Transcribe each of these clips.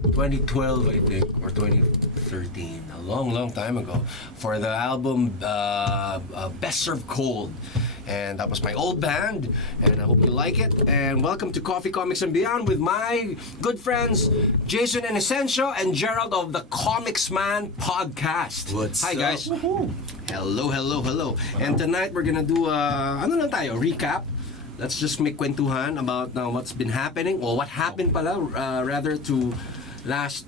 2012, I think, or 2013, a long time ago, for the album Best Served Cold. And that was my old band, and I hope you like it. And welcome to Coffee, Comics, and Beyond with my good friends, Jason and Inocencio and Gerald of the Komiksman Podcast. What's Hi, up? guys. Hello. And tonight we're gonna do recap. Let's just make kwentuhan about what's been happening, or what happened pala, rather to last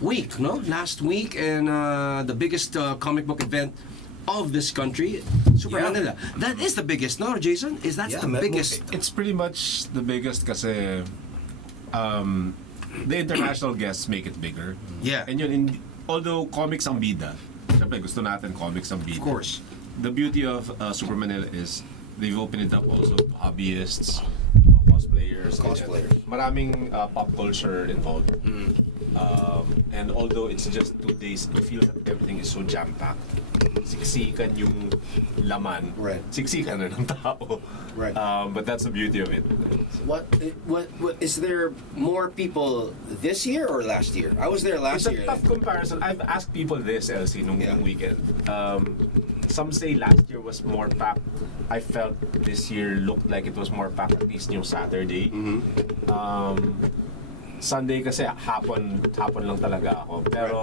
week, no? Last week, and the biggest comic book event of this country, SUPERMANILA. That is the biggest, no, Jason? Is that the biggest? It's pretty much the biggest kasi the international guests make it bigger. Yeah. And yun, although comics ang bida, syempre gusto natin comics ang bida. Of course. The beauty of SUPERMANILA is they've opened it up also to hobbyists, cosplayers. Maraming pop culture involved. And although it's just 2 days, it feels that everything is so jam-packed. Siksikan yung laman. Right. Siksikan na ng tao. Right. But that's the beauty of it. What is there more people this year or last year? I was there last It's year. a tough comparison. I've asked people this, Elsie, nung weekend. Some say last year was more packed. I felt this year looked like it was more packed, at least yung Saturday. Sunday kasi hapon lang talaga ako. Pero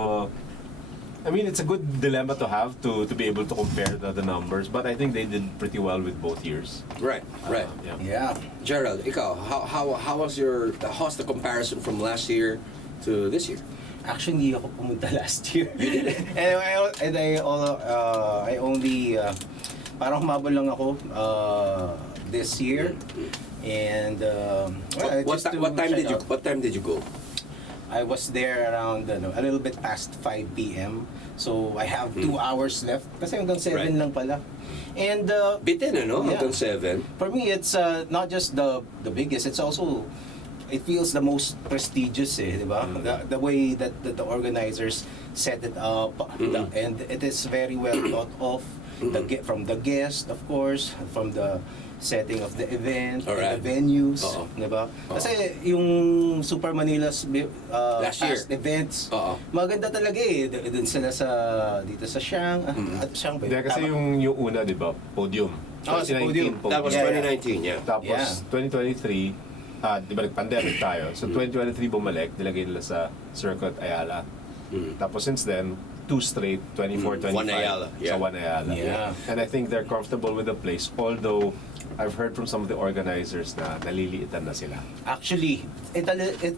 I mean, it's a good dilemma to have to be able to compare the numbers, but I think they did pretty well with both years. Right. Yeah. Gerald, ikaw, how's the comparison from last year to this year? Actually, hindi ako pumunta last year. You did it? I only parang humabol lang ako this year. And What time did you go? I was there around a little bit past 5 p.m. So I have 2 hours left kasi hanggang 7 Right. lang pala. And Bitin, no? Yeah. Hanggang 7. for me, it's not just the biggest, it's also it feels the most prestigious, di ba? The way that the organizers set it up, and it is very well thought of. From the guest, of course, from the setting of the event, Alright. and the venues, Oo. di ba? Kasi yung SUPERMANILA's Last year. past events, Oo. maganda talaga eh. Doon sila dito sa Siang, at Siang ba yun? Hindi, kasi Tama? yung una, di ba? Podium. Oh, sa podium. That was Yeah. 2019, yeah. Tapos, Yeah. 2023, di ba nag-pandemic tayo? So, 2023 bumalik, nilagay nila sa Circuit Ayala. Tapos, since then, 2 straight, 24, 25. One Ayala, yeah. Sa One Ayala. Yeah. And I think they're comfortable with the place, although I've heard from some of the organizers na naliliitan na sila. Actually, it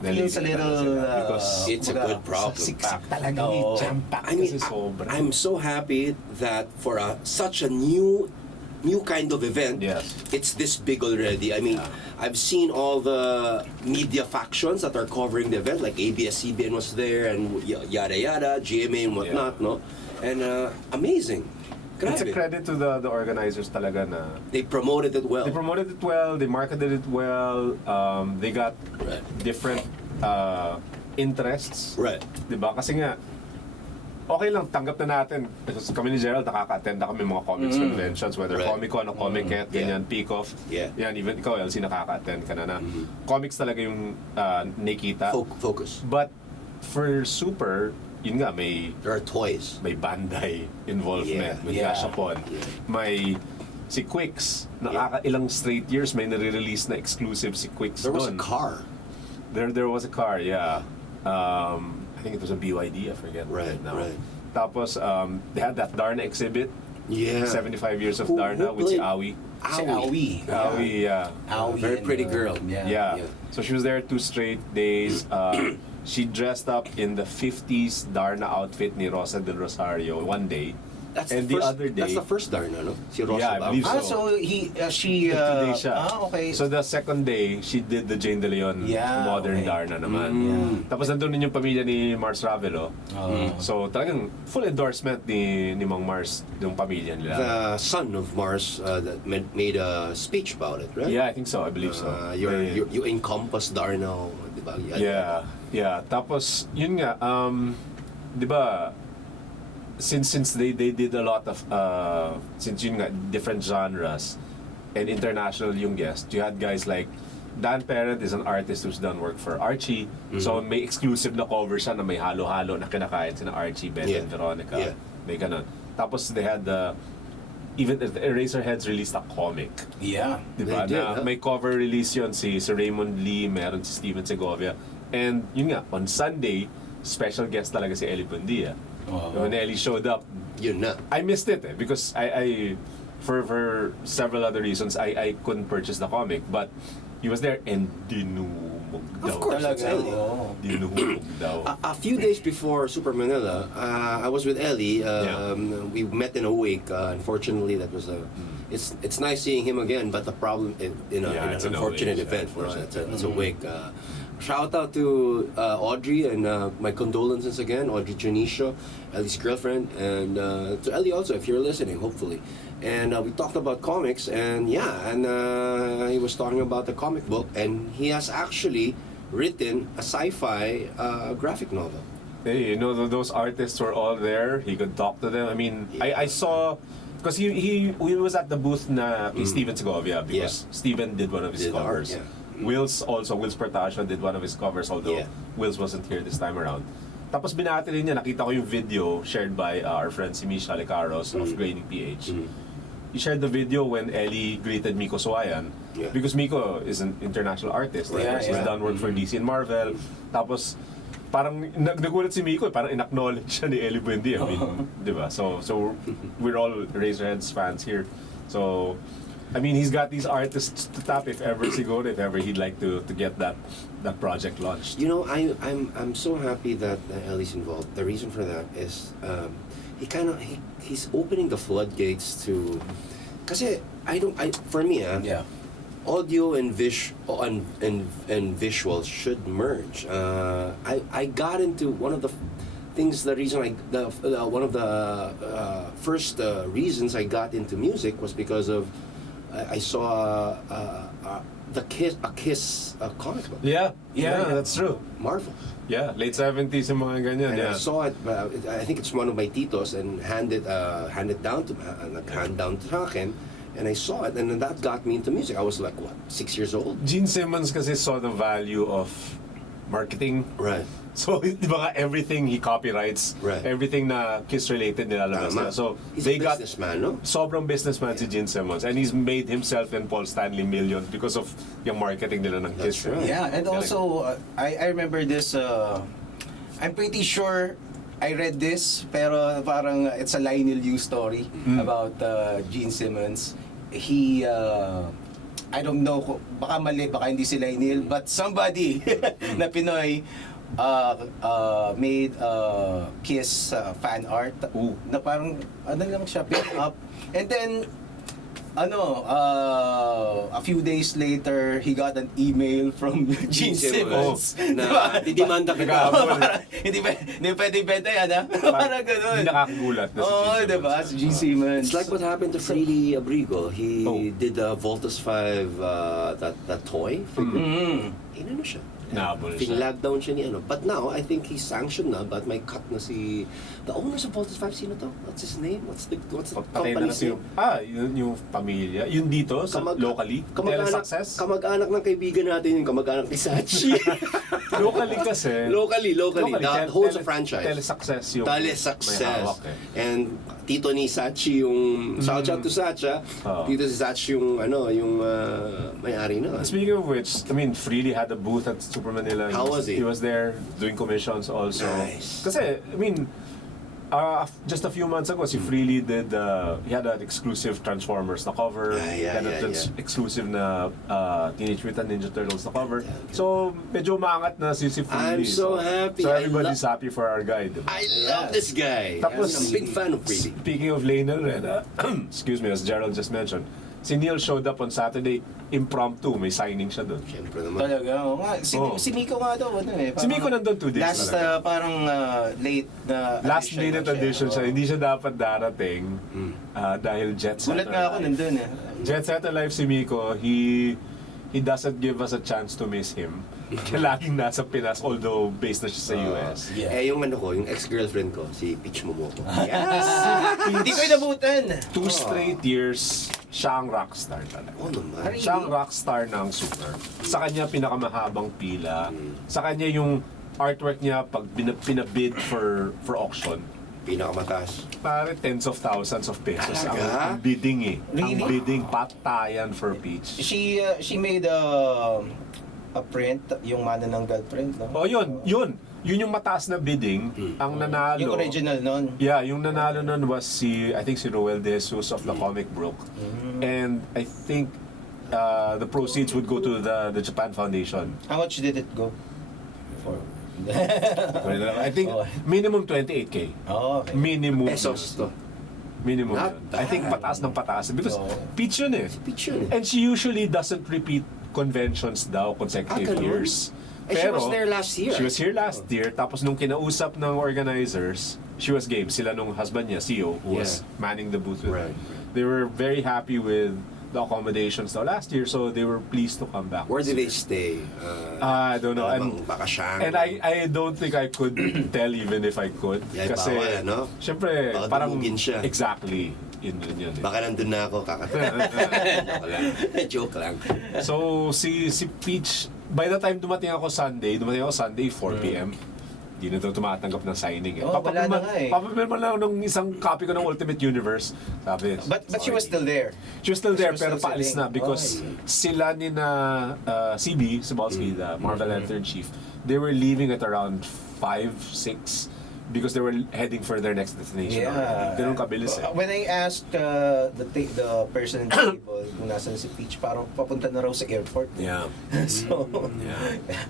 feels a little Because it's a good problem. Siksik talaga Oo. jam-packed. I mean, Kasi sobra. I'm so happy that for such a new kind of event, Yes. it's this big already. I mean, I've seen all the media factions that are covering the event, like ABS-CBN was there, and yada yada, GMA and whatnot, no? And amazing. It's a Grabe. credit to the organizers talaga na They promoted it well. they promoted it well, they marketed it well, they got Right. different interests. Right. Diba? Kasi nga, okay lang, tanggap na natin. Kasi kami ni Gerald, nakaka-attend na kami mga comics conventions, whether Right. Comic-Con o Comic-Con, ganyan, Yeah. Peak-Off. Yeah. Yan, even ikaw, Elsie, nakaka-attend ka na. Comics talaga yung nakita. Focus. But for Super, yun nga, may There are toys. Bandai involvement, Yeah, may yeah. Gashapon, Yeah. may si Quicks, ilang straight years may nare-release na exclusive si Quicks There was a doon. car. There was a car, yeah. I think it was a BYD, I forget Right, now. right. Tapos, they had that Darna exhibit, Yeah. 75 years of Who Darna with si played? Awi. Si Awi. Awi, yeah. Awi Very and, pretty girl. Yeah. Yeah. Yeah. So she was there 2 straight days. She dressed up in the 50s Darna outfit ni Rosa del Rosario one day. That's And the the first, other day- That's the first Darna, no? Si Rosa Yeah, I ba? believe Ah, so. so she Today siya. okay. So the second day, she did the Jane De Leon Yeah, modern okay. Darna naman. Yeah. Tapos nandun din yung pamilya ni Mars Ravelo. Oh. So talagang full endorsement ni Mang Mars, yung pamilya nila. The son of Mars that made a speech about it, right? Yeah, I think so. I believe so. You encompass Darna, di ba? Yeah. Tapos, yun nga, di ba, since they did a lot of, since yun nga, different genres, and international yung guest, you had guys like Dan Parent is an artist who's done work for Archie. So may exclusive na cover siya na may halo-halo na kinakain sina Archie, Beth, and Veronica. Yeah. May ganun. Tapos they had even the Eraserheads released a comic. Yeah. Diba? They did, Na huh? may cover release yun si Raymond Lee, meron si Steven Segovia. And yun nga, on Sunday, special guest talaga si Ellie Buendia. When Ellie showed up, Yun na. I missed it because I for several other reasons I couldn't purchase the comic, but he was there and dinumog daw. Of course, it's Ellie. Dinumog daw. A few days before Super Manila, I was with Ellie. We met in a wake. Unfortunately, that was a. It's nice seeing him again, but the problem in It's an an unfortunate wake, event. unfortunate. It's a wake. Shout out to Audrey and my condolences again, Audrey Janicio, Ellie's girlfriend, and to Ellie also if you're listening, hopefully. And we talked about comics, and he was talking about the comic book, and he has actually written a sci-fi graphic novel. Hey, you know, those artists were all there. He could talk to them. I mean, I saw, because he was at the booth na kay Steven Segovia because Steven did one of his Did covers. art, Wills Pertasio did one of his covers, although Wills wasn't here this time around. Tapos binati rin niya, nakita ko yung video shared by our friend si Misha Lecaros of Graining PH. He shared the video when Ellie greeted Mico Suayan because Mico is an international artist. Right? He's done work for DC and Marvel. Tapos parang nagulat si Mico, parang in-acknowledge siya ni Ellie Buendia. I mean, di ba? So we're all Razorheads fans here. So I mean, he's got these artists to tap if ever he'd like to get that project launched. You know, I'm so happy that Ellie's involved. The reason for that is he's opening the floodgates to. Kasi for me audio and visuals should merge. I got into one of the things. The reason one of the first reasons I got into music was because of. I saw a Kiss comic book. Yeah, that's true. Marvel. Yeah, late 70s yung mga ganyan. And I saw it. I think it's one of my titos and handed down to akin, and I saw it, and then that got me into music. I was like 6 years old. Gene Simmons kasi saw the value of marketing. Right. So, di ba nga, everything he copyrights, everything na Kiss-related nilalabas na. So, he's they a businessman, no? Sobrang businessman si Gene Simmons. And he's made himself and Paul Stanley millions because of yung marketing nila ng Kiss. Right. Yeah, and also, I remember this, I'm pretty sure I read this, pero parang it's a Leinil news story about Gene Simmons. He, I don't know, baka mali, baka hindi si Leinil, but somebody na Pinoy made Kiss fan art na parang ano lang siya, pick up, and then a few days later he got an email from Gene Simmons na didimanda kita. Hindi pwede benta yan, ha? Parang ganun. Hindi nakakagulat na si Gene Simmons. Diba? Si Gene Simmons. It's like what happened to Freely Abrigo. He did the Voltus 5 that toy figure. Inano siya. Nahabol siya. Finlag down siya ni ano. But now, I think he's sanctioned na, but may cut na si... The owners of Voltus 5, sino to? What's his name? What's the Patay na company's kasi name? yung pamilya. Yun dito, locally, Telesuccess. Kamag-anak ng kaibigan natin yung kamag-anak ni Sachi. Locally kasi. Locally. That holds a franchise. Telesuccess yung Telesuccess. may hawak And tito ni Sachi yung... Shout out to Sacha. Tito si Sachi yung may-ari na. Speaking of which, I mean, Freely had a booth at SUPERMANILA. How was he? He was there doing commissions also. Nice. Kasi, I mean, just a few months ago, si Freely did, he had an exclusive Transformers na cover. He had an exclusive na Teenage Mutant Ninja Turtles na cover. So, medyo umangat na si Freely. I'm so happy. So, everybody's happy for our guy. Diba? I love this guy. Tapos, I'm a big fan of Freely. Speaking of Leinil, excuse me, as Gerald just mentioned, si Neil showed up on Saturday, impromptu, may signing siya doon. Siyempre naman. Talaga, si Mico nga daw, Si Mico nandun 2 days last, talaga. parang late na Last minute edition siya. Hindi siya dapat darating dahil jet set. Gulat nga ako nandun Jet set alive si Mico, he doesn't give us a chance to miss him. Laging nasa Pinas, although based na siya sa US. Yung yung ex-girlfriend ko, si Peach Momoko. Yes! Hindi ko inabutan. 2 straight years siya ang rockstar talaga. Oh naman. Siya ang rockstar ng Super. Sa kanya pinakamahabang pila. Sa kanya yung artwork niya pag pinabid for auction. Pinakamataas. Pare tens of thousands of pesos Talaga? ang bidding eh. Really? Ang bidding patayan for Peach. She made a print, yung mana ng girlfriend, no? Oh, yun. Yun yung mataas na bidding. Ang nanalo. Yung original nun. Yeah, yung nanalo nun was I think si Roel De Jesus of the Comic Book. And I think the proceeds would go to the Japan Foundation. How much did it go for? I think minimum 28K. Oh, okay. Minimum. Pesos to. Minimum Not yun. I think pataas ng pataas. Because Peach yun eh. Peach yun. And she usually doesn't repeat conventions daw consecutive ganun? years. She was there last year. She was here last year. Tapos nung kinausap ng organizers, she was game. Sila nung husband niya, CEO, who was manning the booth with her. They were very happy with the accommodations daw last year, so they were pleased to come back. Where did they stay? I don't know. Bakasyan. And I don't think I could tell even if I could. Yeah, Kasi, bawal, ano? syempre, Baka parang, dumugin siya. Exactly. Yun eh. Baka nandun na ako, Joke lang. So, si Peach, by the time dumating ako Sunday, 4 p.m., hindi na daw tumatanggap ng signing. Eh. Oh, wala na nga eh. Papapirma lang ng isang copy ko ng Ultimate Universe. Sabi, But she was still there. She was still there, was pero still paalis sitting. na because sila ni na CB, Cebulski, the Marvel editor-in-chief, they were leaving at around 5, 6 because they were heading for their next destination. Yeah. Ganun kabilis eh. When I asked the person in the table kung nasan si Peach, parang papunta na raw sa airport. Yeah. So,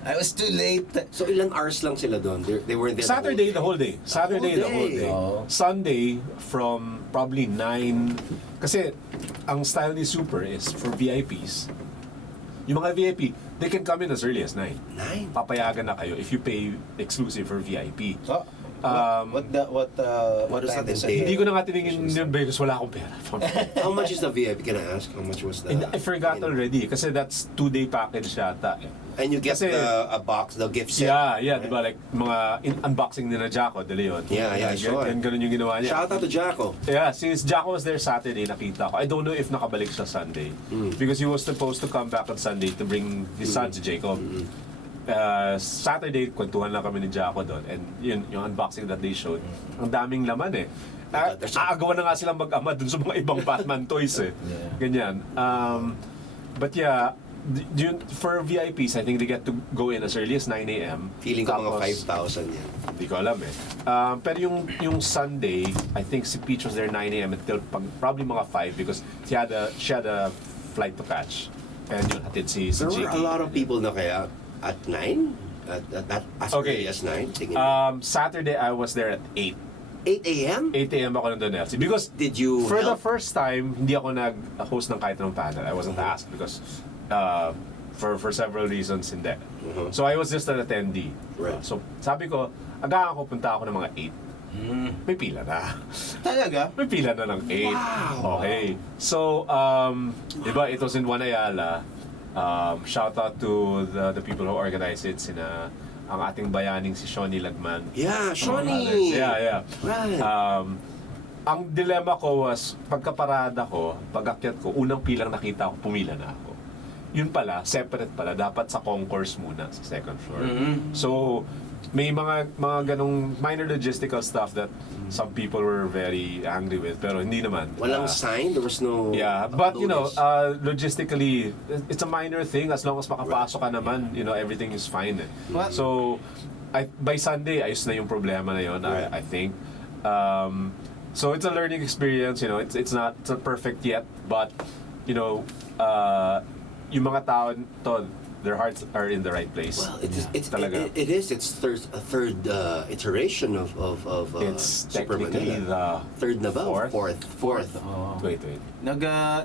I was too late. So ilang hours lang sila doon? They were there Saturday, the whole day. Saturday, the whole day. Oh. Sunday, from probably 9. Kasi, ang style ni Super is for VIPs. Yung mga VIP, they can come in as early as 9. 9? Papayagan na kayo if you pay exclusive for VIP. Oh, what does time that is entail? Hindi ko na nga tinigin yun because wala akong pera. How much is the VIP? Can I ask? How much was the... And I forgot already kasi that's 2-day package yata. And you get Kasi- a box, the gift set. Yeah, diba like mga unboxing ni na Jacko, dali yun. Yeah, I saw it. And ganun yung ginawa niya. Shout out to Jacko. Yeah, since Jacko was there Saturday, nakita ko. I don't know if nakabalik siya Sunday. Because he was supposed to come back on Sunday to bring his son, si Jacob. Saturday, kwentuhan lang kami ni Jacko doon. And yun, yung unboxing that they showed, ang daming laman eh. Aagawan na nga silang mag-ama dun sa mga ibang Batman toys eh. Ganyan. But yeah, for VIPs, I think they get to go in as early as 9 a.m. Feeling ko mga Tapos, 5,000 yan. Hindi ko alam eh. Pero yung Sunday, I think si Peach was there 9 a.m. until probably mga 5 because she had a flight to catch. And yun, hatid si There were Jiggy. a lot of people na kaya at 9? As early as 9? Tingin mo. Saturday, I was there at 8. 8 a.m.? 8 a.m. ako nandun, Elsie. Because Did you for the help? first time, hindi ako nag-host ng kahit anong panel. I wasn't asked because for several reasons, hindi. So I was just an attendee. Right. So sabi ko, aga ako, punta ako ng mga 8. May pila na. Talaga? May pila na ng 8. Wow. Okay. So, diba, it was in Juan Ayala. Shout out to the people who organized it. Ang ating bayaning si Shawnee Lagman. Yeah, Among Shawnee! others. Yeah. Right. Ang dilemma ko was, pagkaparada ko, pag-akyat ko, unang pilang nakita ko, pumila na ako. Yun pala, separate pala, dapat sa concourse muna, sa second floor. So, may mga ganong minor logistical stuff that some people were very angry with, pero hindi naman. Walang sign? There was no... Yeah, but you know, notice? logistically, it's a minor thing. As long as makapasok ka naman, you know, everything is fine. Eh. What? So, by Sunday, ayos na yung problema na yun, Right. I think. So it's a learning experience. You know, it's not perfect yet, but you know, yung mga tao, Todd, their hearts are in the right place. Well, it's Talaga. it is. It's a third iteration of It's technically SUPERMANILA. the Third na ba? fourth. Fourth. Wait. Wala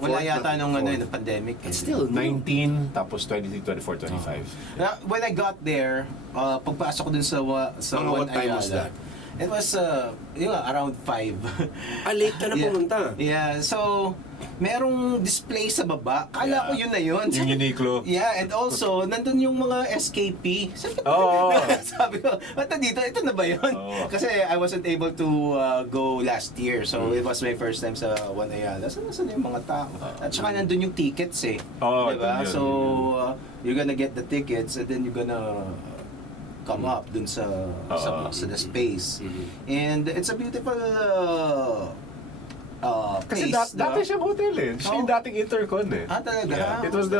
Fourth yata na- nung fourth. pandemic. It's still new. 19, tapos 23, 24, 25. When I got there, pagpasok ko dun sa Mga Juan what time was Ayala, that? It was, around 5. Late ka na pumunta. Yeah, so, merong display sa baba. Kala ko yun na yun. Yung Uniqlo. Yeah, and also, nandun yung mga SKP. Sabi ko, ba't dito? Ito na ba yun? Kasi I wasn't able to go last year. So, it was my first time sa One Ayala. Saan yung mga tao? At saka nandun yung tickets eh. Diba? So, you're gonna get the tickets and then you're gonna come up dun sa the space. And it's a beautiful kasi place. dati siyang hotel eh. Siya yung dating Intercon eh. Talaga? Yeah. It was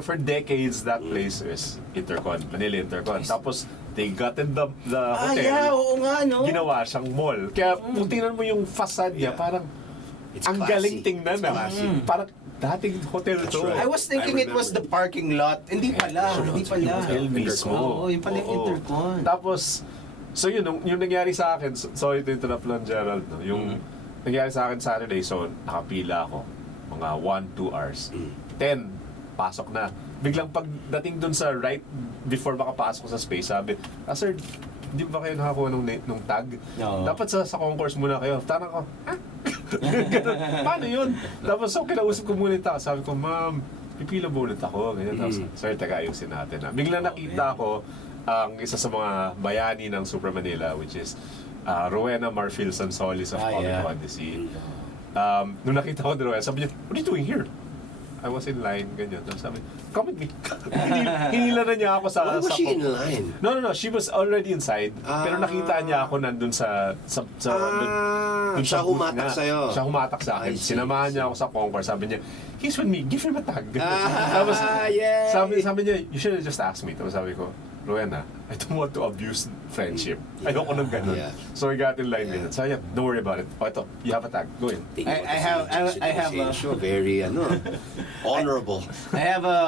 for decades that place is Intercon, Manila Intercon. Tapos they gutted the hotel. Oo nga, no? Ginawa siyang mall. Kaya kung tingnan mo yung facade niya, parang ang galing tingnan na. Parang dating hotel to. Right. I was thinking it was the parking lot. Hindi pala. Hotel mismo. Oo, yung pala yung Intercon. Tapos, so yun, yung nangyari sa akin, sorry to interrupt lang, Gerald, no? Yung nangyari sa akin Saturday, so nakapila ako, mga 1-2 hours. 10, pasok na. Biglang pagdating dun sa right before makapasok sa space, sabi, sir, di ba kayo nakakuha nung tag? No. Dapat sa concourse muna kayo. Tanong ko, ha? Ganun, paano yun? Tapos so kinausap ko muna yung tao. Sabi ko, ma'am, pipila ba ulit ako? Ganyan. Tapos, sir, taga ayusin natin. Biglang nakita ko ang isa sa mga bayani ng Super Manila, which is Rowena Marfil Sansolis of Comic Odyssey. Nung nakita ko ni Rowena, sabi niya, what are you doing here? I was in line, ganyan. Tapos sabi, come with me. Hinila na niya ako sa... Why was she in line? No. She was already inside. Pero nakita niya ako nandun sa dun siya booth humatak nga. sa'yo. Siya humatak sa akin. I see. Sinamahan niya ako sa concourse. Sabi niya, he's with me. Give him a tag. Tapos yay! sabi niya, you should have just asked me. Tapos sabi ko, Rowena, I don't want to abuse friendship. Ayoko nang ganun. Yeah. So we got in line ganyan. So yeah, don't worry about it. O ito, you have a tag. Go in. I have a very honorable. I have a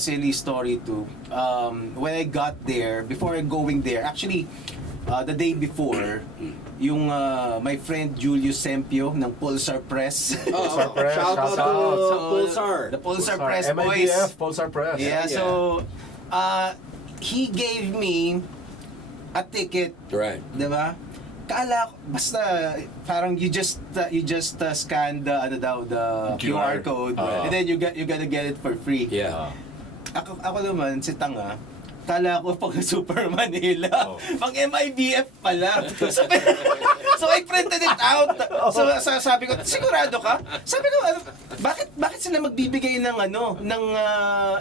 silly story too. When I got there, before going there, actually, the day before, yung my friend Julius Sempio ng Pulsar Press. Pulsar Press. Shout out to Pulsar. The Pulsar Press boys. MIBF, Pulsar Press. Yeah, so he gave me a ticket. Right. Diba? Kala ko, basta parang you just scan the the QR code and then you gonna get it for free. Yeah. Ako naman si tanga. Kala ko pag Super Manila, pag MIBF pala. So I printed it out. So sabi ko, sigurado ka? Sabi ko, bakit sila magbibigay ng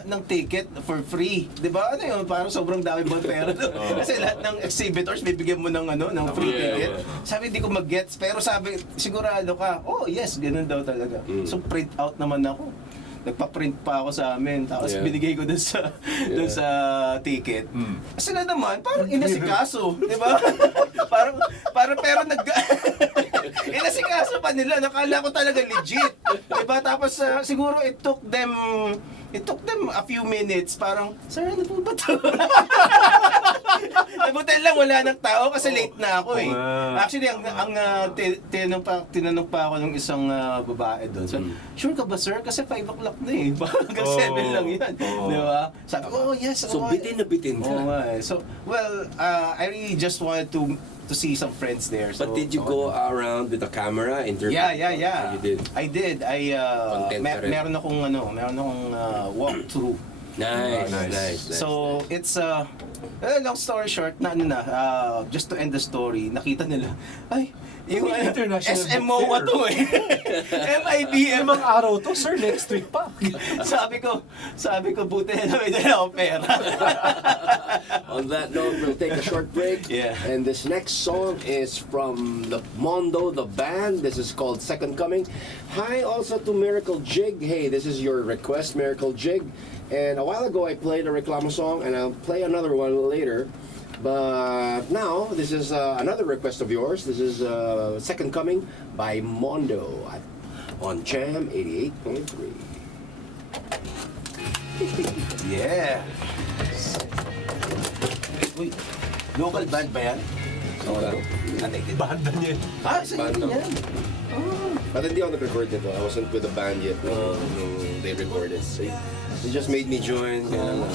ng ticket for free? 'Di ba? Ano 'yun? Parang sobrang dami bang pera. Kasi lahat ng exhibitors bibigyan mo ng ng free ticket. Sabi hindi ko mag-gets, pero sabi sigurado ka? Oh, yes, ganun daw talaga. So print out naman ako. Nagpa-print pa ako sa amin, tapos binigay ko dun sa ticket. Kasi na naman, parang inasikaso, di ba? parang pero inasikaso pa nila, nakala ko talaga legit. Di ba? Tapos siguro it took them a few minutes, parang, sir, ano po ba to? Nabutin lang, wala nang tao kasi late na ako eh. Actually, tinanong pa ako ng isang babae doon. So, sure ka ba sir? Kasi 5 o'clock na eh. Hanggang 7 lang yan. Di ba? Sabi ko, yes. So, bitin na bitin ka. So, well, I really just wanted to see some friends there. So, But did you go around with a camera? Interview? Yeah. You did? I did. Content ka rin. Meron akong walkthrough. Nice. So, it's long story short, just to end the story, nakita nila, ay, yung International SMO Book Fair. to eh. MIBM. Ibang araw to, sir, next week pa. sabi ko, buti na may dala akong pera. On that note, we'll take a short break. Yeah. And this next song is from the Mondo, the band. This is called Second Coming. Hi also to Miracle Jig. Hey, this is your request, Miracle Jig. And a while ago, I played a Reclamo song, and I'll play another one later. But now, this is another request of yours. This is Second Coming by Mondo on Jam 88.3. Yeah. Uy, local band ba yan? Banda niya. Sige Band yan. But hindi ako nag-record nito. I wasn't with the band yet nung they recorded. So, They just made me join.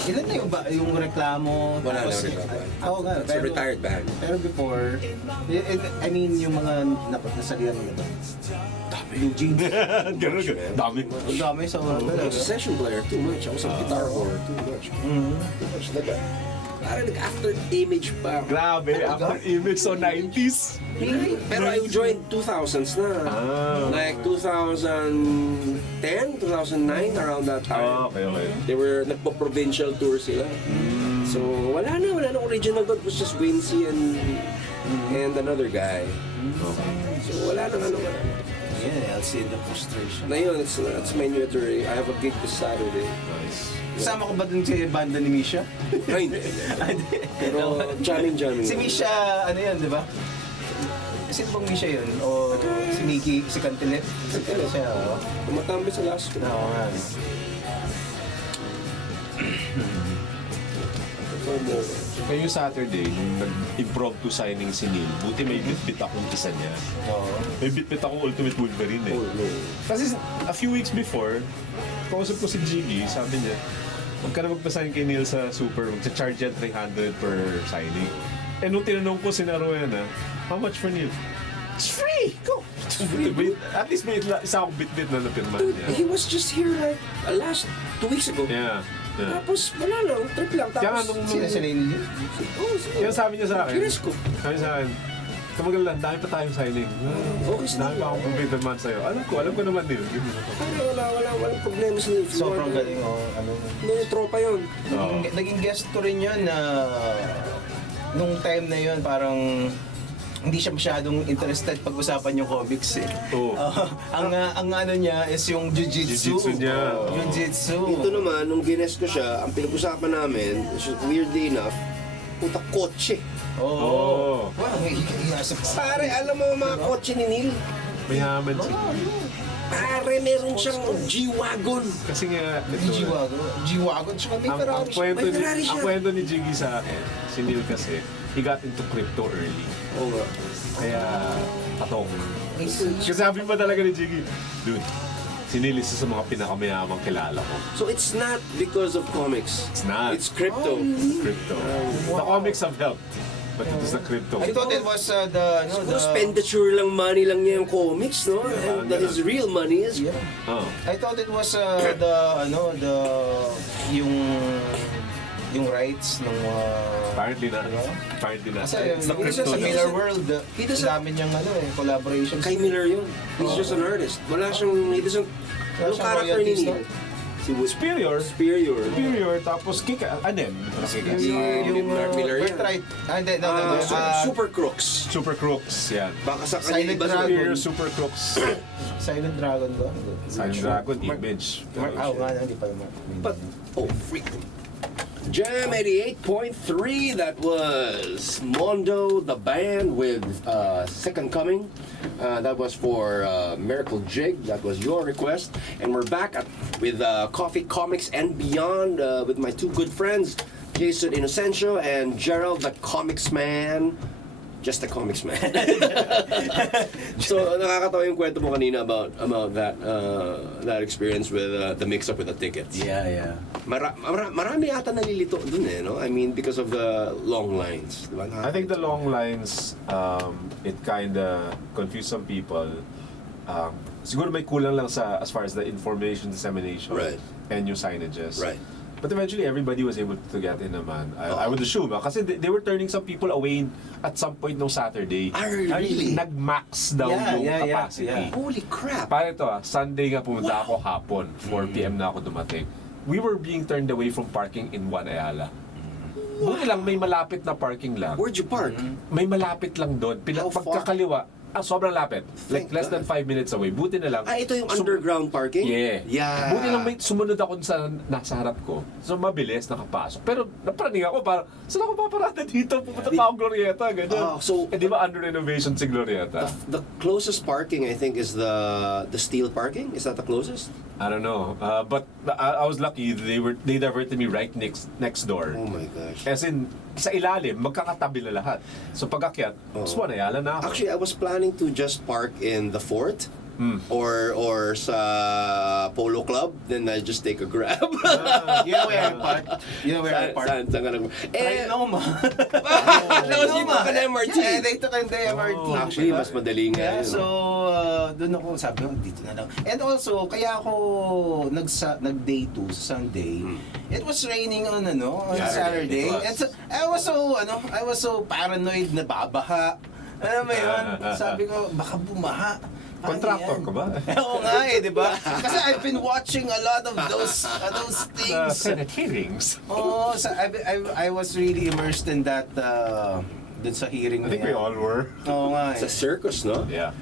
Ilan na yung reklamo? Wala na Tapos, reklamo. Oo nga. It's a retired band. Pero before, I mean, yung mga nasalihan mo ba? Blue jeans. Ganun. Dami. Ang dami sa mga I was a session player, too much. I was a guitar whore, too much. Too much. Parang nag-after image pa. Grabe, after image so 90s. Pero I joined 2000s na. Like 2010, 2009, around that time. Okay. They were nagpo-provincial tour sila. So wala na original band. It was just Wincy and another guy. So wala na. Yeah, I'll see the frustration. Na yun, it's my new itinerary. I have a gig this Saturday. Nice. Kasama ko ba dun si banda ni Misha? Ay, pero jamming. Si Misha, ano yan, di ba? Sino bang Misha yun? O si Mickey, si Cantilet? Si Cantilet siya, o? Tumatambi sa last ko. Oo nga. Ngayong Saturday, nung nag-impromptu signing si Neil, buti may bit-bit akong isa niya. Oo. May bit-bit akong Ultimate Wolverine eh. Kasi a few weeks before, kausap ko si Jiggy, sabi niya, huwag ka na magpasign kay Neil sa Super, magsa-charge yan 300 per signing. Eh nung tinanong ko si Naroena, how much for Neil? It's free! Go! At least may isa akong bit-bit na napirman Dude, niya. he was just here like last 2 weeks ago. Yeah. Tapos wala lang, trip lang. Kaya nga Tapos, nung... Sino si Leinil? Kaya sabi niya sa akin, Curious ko. sabi sa akin, tumagal lang, dami pa tayong signing. Okay, sige. Dami pa akong computer man sa'yo. Alam ko naman Neil. Walang problema sa Neil. Sobrang galing, o. Ano. May tropa yun. Naging guest ko rin yun na nung time na yun, parang hindi siya masyadong interested pag-usapan yung comics eh. Oo. Ang ano niya is yung jiu-jitsu. Jiu-jitsu niya. Jiu-jitsu. Ito naman, nung gines ko siya, ang pinag-usapan namin, weirdly enough, puta kotse. Oo. Wow, hinasap ka. Pare, alam mo mga kotse ni Neil? May haman si Pare, meron siyang G-Wagon. Kasi nga, May G-Wagon. Tsaka may ang Ferrari siya. kwento May Ferrari ni, siya. ang kwento ni Jiggy sa akin, si Neil kasi, he got into crypto early. Oo nga. Kaya, atong. Kasi sabi pa talaga ni Jiggy, dude, si Neil isa sa mga pinakamayamang kilala ko. So it's not because of comics. It's not. It's crypto. Crypto. The comics have helped, but it was the crypto. I thought it was Siguro expenditure lang money lang niya yung comics, no? And that his real money is... Yeah. Oh. I thought it was yung rights ng Apparently na. Diba? Apparently na. Kasi It's the yung crypto. sa He Miller doesn't- World, he ang doesn't- dami niyang collaborations. Kay Miller yun. He's just an artist. Wala siyang... He doesn't... Anong siyang character ni royalties, Neil? no? Si Superior. Superior. Superior, tapos kika, anen? Yung Mark Miller yan. Birthright. Hindi, no. Super Crooks. Super Crooks, yan. Baka sa Silent kanya iba Dragon. Superior Super Crooks. Silent Dragon ba? Silent Dragon, Image. Nga, hindi pa yung But, oh, freak. Jam 88.3, that was Mondo, the band with Second Coming. That was for Miracle Jig, that was your request. And we're back with Coffee, Comics, and Beyond with my two good friends, Jason Inocencio and Gerald, the Komiksman. Just the Komiksman. So, nakakatawa yung kwento mo kanina about that experience with the mix-up with the tickets. Yeah. Marami ata nalilito dun eh, no? I mean, because of the long lines. Diba? I think the long lines, it kinda confused some people. Siguro may kulang lang sa as far as the information dissemination Right. and yung signages. Right. But eventually, everybody was able to get in naman. I would assume, kasi they were turning some people away at some point nung Saturday. Really? Nag-max daw yung capacity. yeah. Holy crap! Para ito Sunday nga pumunta ako hapon, 4 p.m. na ako dumating. We were being turned away from parking in Juan Ayala. Buti lang, may malapit na parking lang. Where'd you park? May malapit lang doon. How far? Pagkakaliwa, sobrang lapit. Like Thank less than 5 minutes away. Buti na lang. Ito yung underground parking? Yeah. Yeah. Buti lang may sumunod ako sa nasa harap ko. So mabilis nakapasok. Pero napraning ako parang, saan ako paparada dito? Pupunta pa akong Glorieta. Ganyan. So, di ba under renovation si Glorieta? The closest parking, I think, is the steel parking. Is that the closest? I don't know. But I was lucky. They diverted me right next door. Oh my gosh. As in, sa ilalim, magkakatabi na lahat. So pag-akyat, Juan Ayala na ako. Actually, I was planning to just park in the fort or sa Polo Club, then I just take a Grab. You know where I park? You know where I park? Saan ka nag... Trinoma. Tapos dito ka na MRT. Yeah, dito ka na MRT. Actually, mas madali nga Yeah, yun. so doon ako sabi ko dito na lang. And also kaya ako nag-day 2 sa Sunday. It was raining on Saturday. it was. And so, I was so paranoid na babaha. Alam mo yun? Sabi ko baka bumaha. Paano Contractor yan? ka ba? Oo nga di ba? Kasi I've been watching a lot of those things. Senate hearings. Oh, so I was really immersed in that dun sa hearing I think we all were. Oo nga. Sa circus, no? Yeah.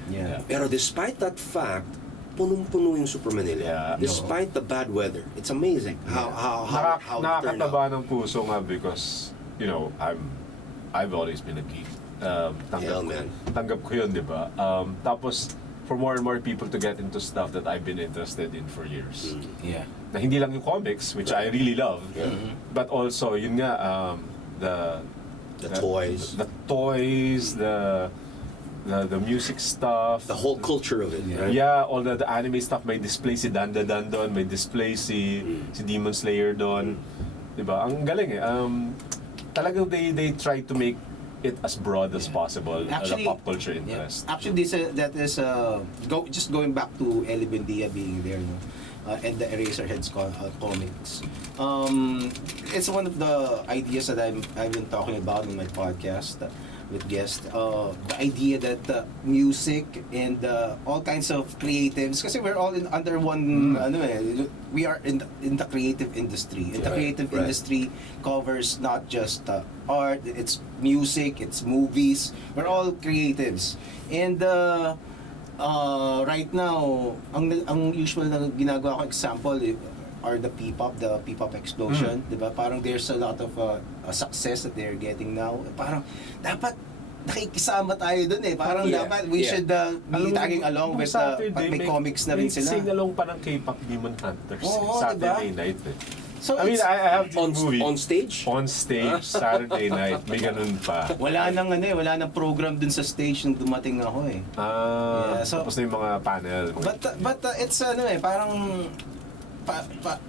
Pero despite that fact, punong-puno yung Supermanila. Yeah. Despite the bad weather. It's amazing how it turned Nakakataba out. ng puso nga because, you know, I've always been a geek. Tanggap ko yun, di ba? Tapos, for more and more people to get into stuff that I've been interested in for years. Yeah. Na hindi lang yung comics, which I really love, but also, yun nga, the toys, the music stuff, The whole culture of it, right? yeah, all the anime stuff. May display si Dan doon, may display si Demon Slayer doon. Diba? Ang galing eh. Talagang they try to make it as broad as possible, Actually, the pop culture interest. Actually, just going back to Eli Buendia being there, no? And the Eraserheads comics. It's one of the ideas that I've been talking about in my podcast with guests. The idea that music and all kinds of creatives, kasi we're all under one, we are in the creative industry. And the creative industry covers not just art, it's music, it's movies. We're all creatives. And right now, ang usual na ginagawa ko example are the P-pop explosion, 'di ba? Parang there's a lot of success that they're getting now. Parang dapat nakikisama tayo dun eh. Parang dapat we should be tagging along with may comics na rin sila. Sing along pa ng K-pop Demon Hunters. Oo, Saturday night eh. So I mean, I have the movie. On stage? On stage, Saturday night. May ganun pa. wala nang program dun sa stage nung dumating ako eh. Tapos na yung mga panel. But it's parang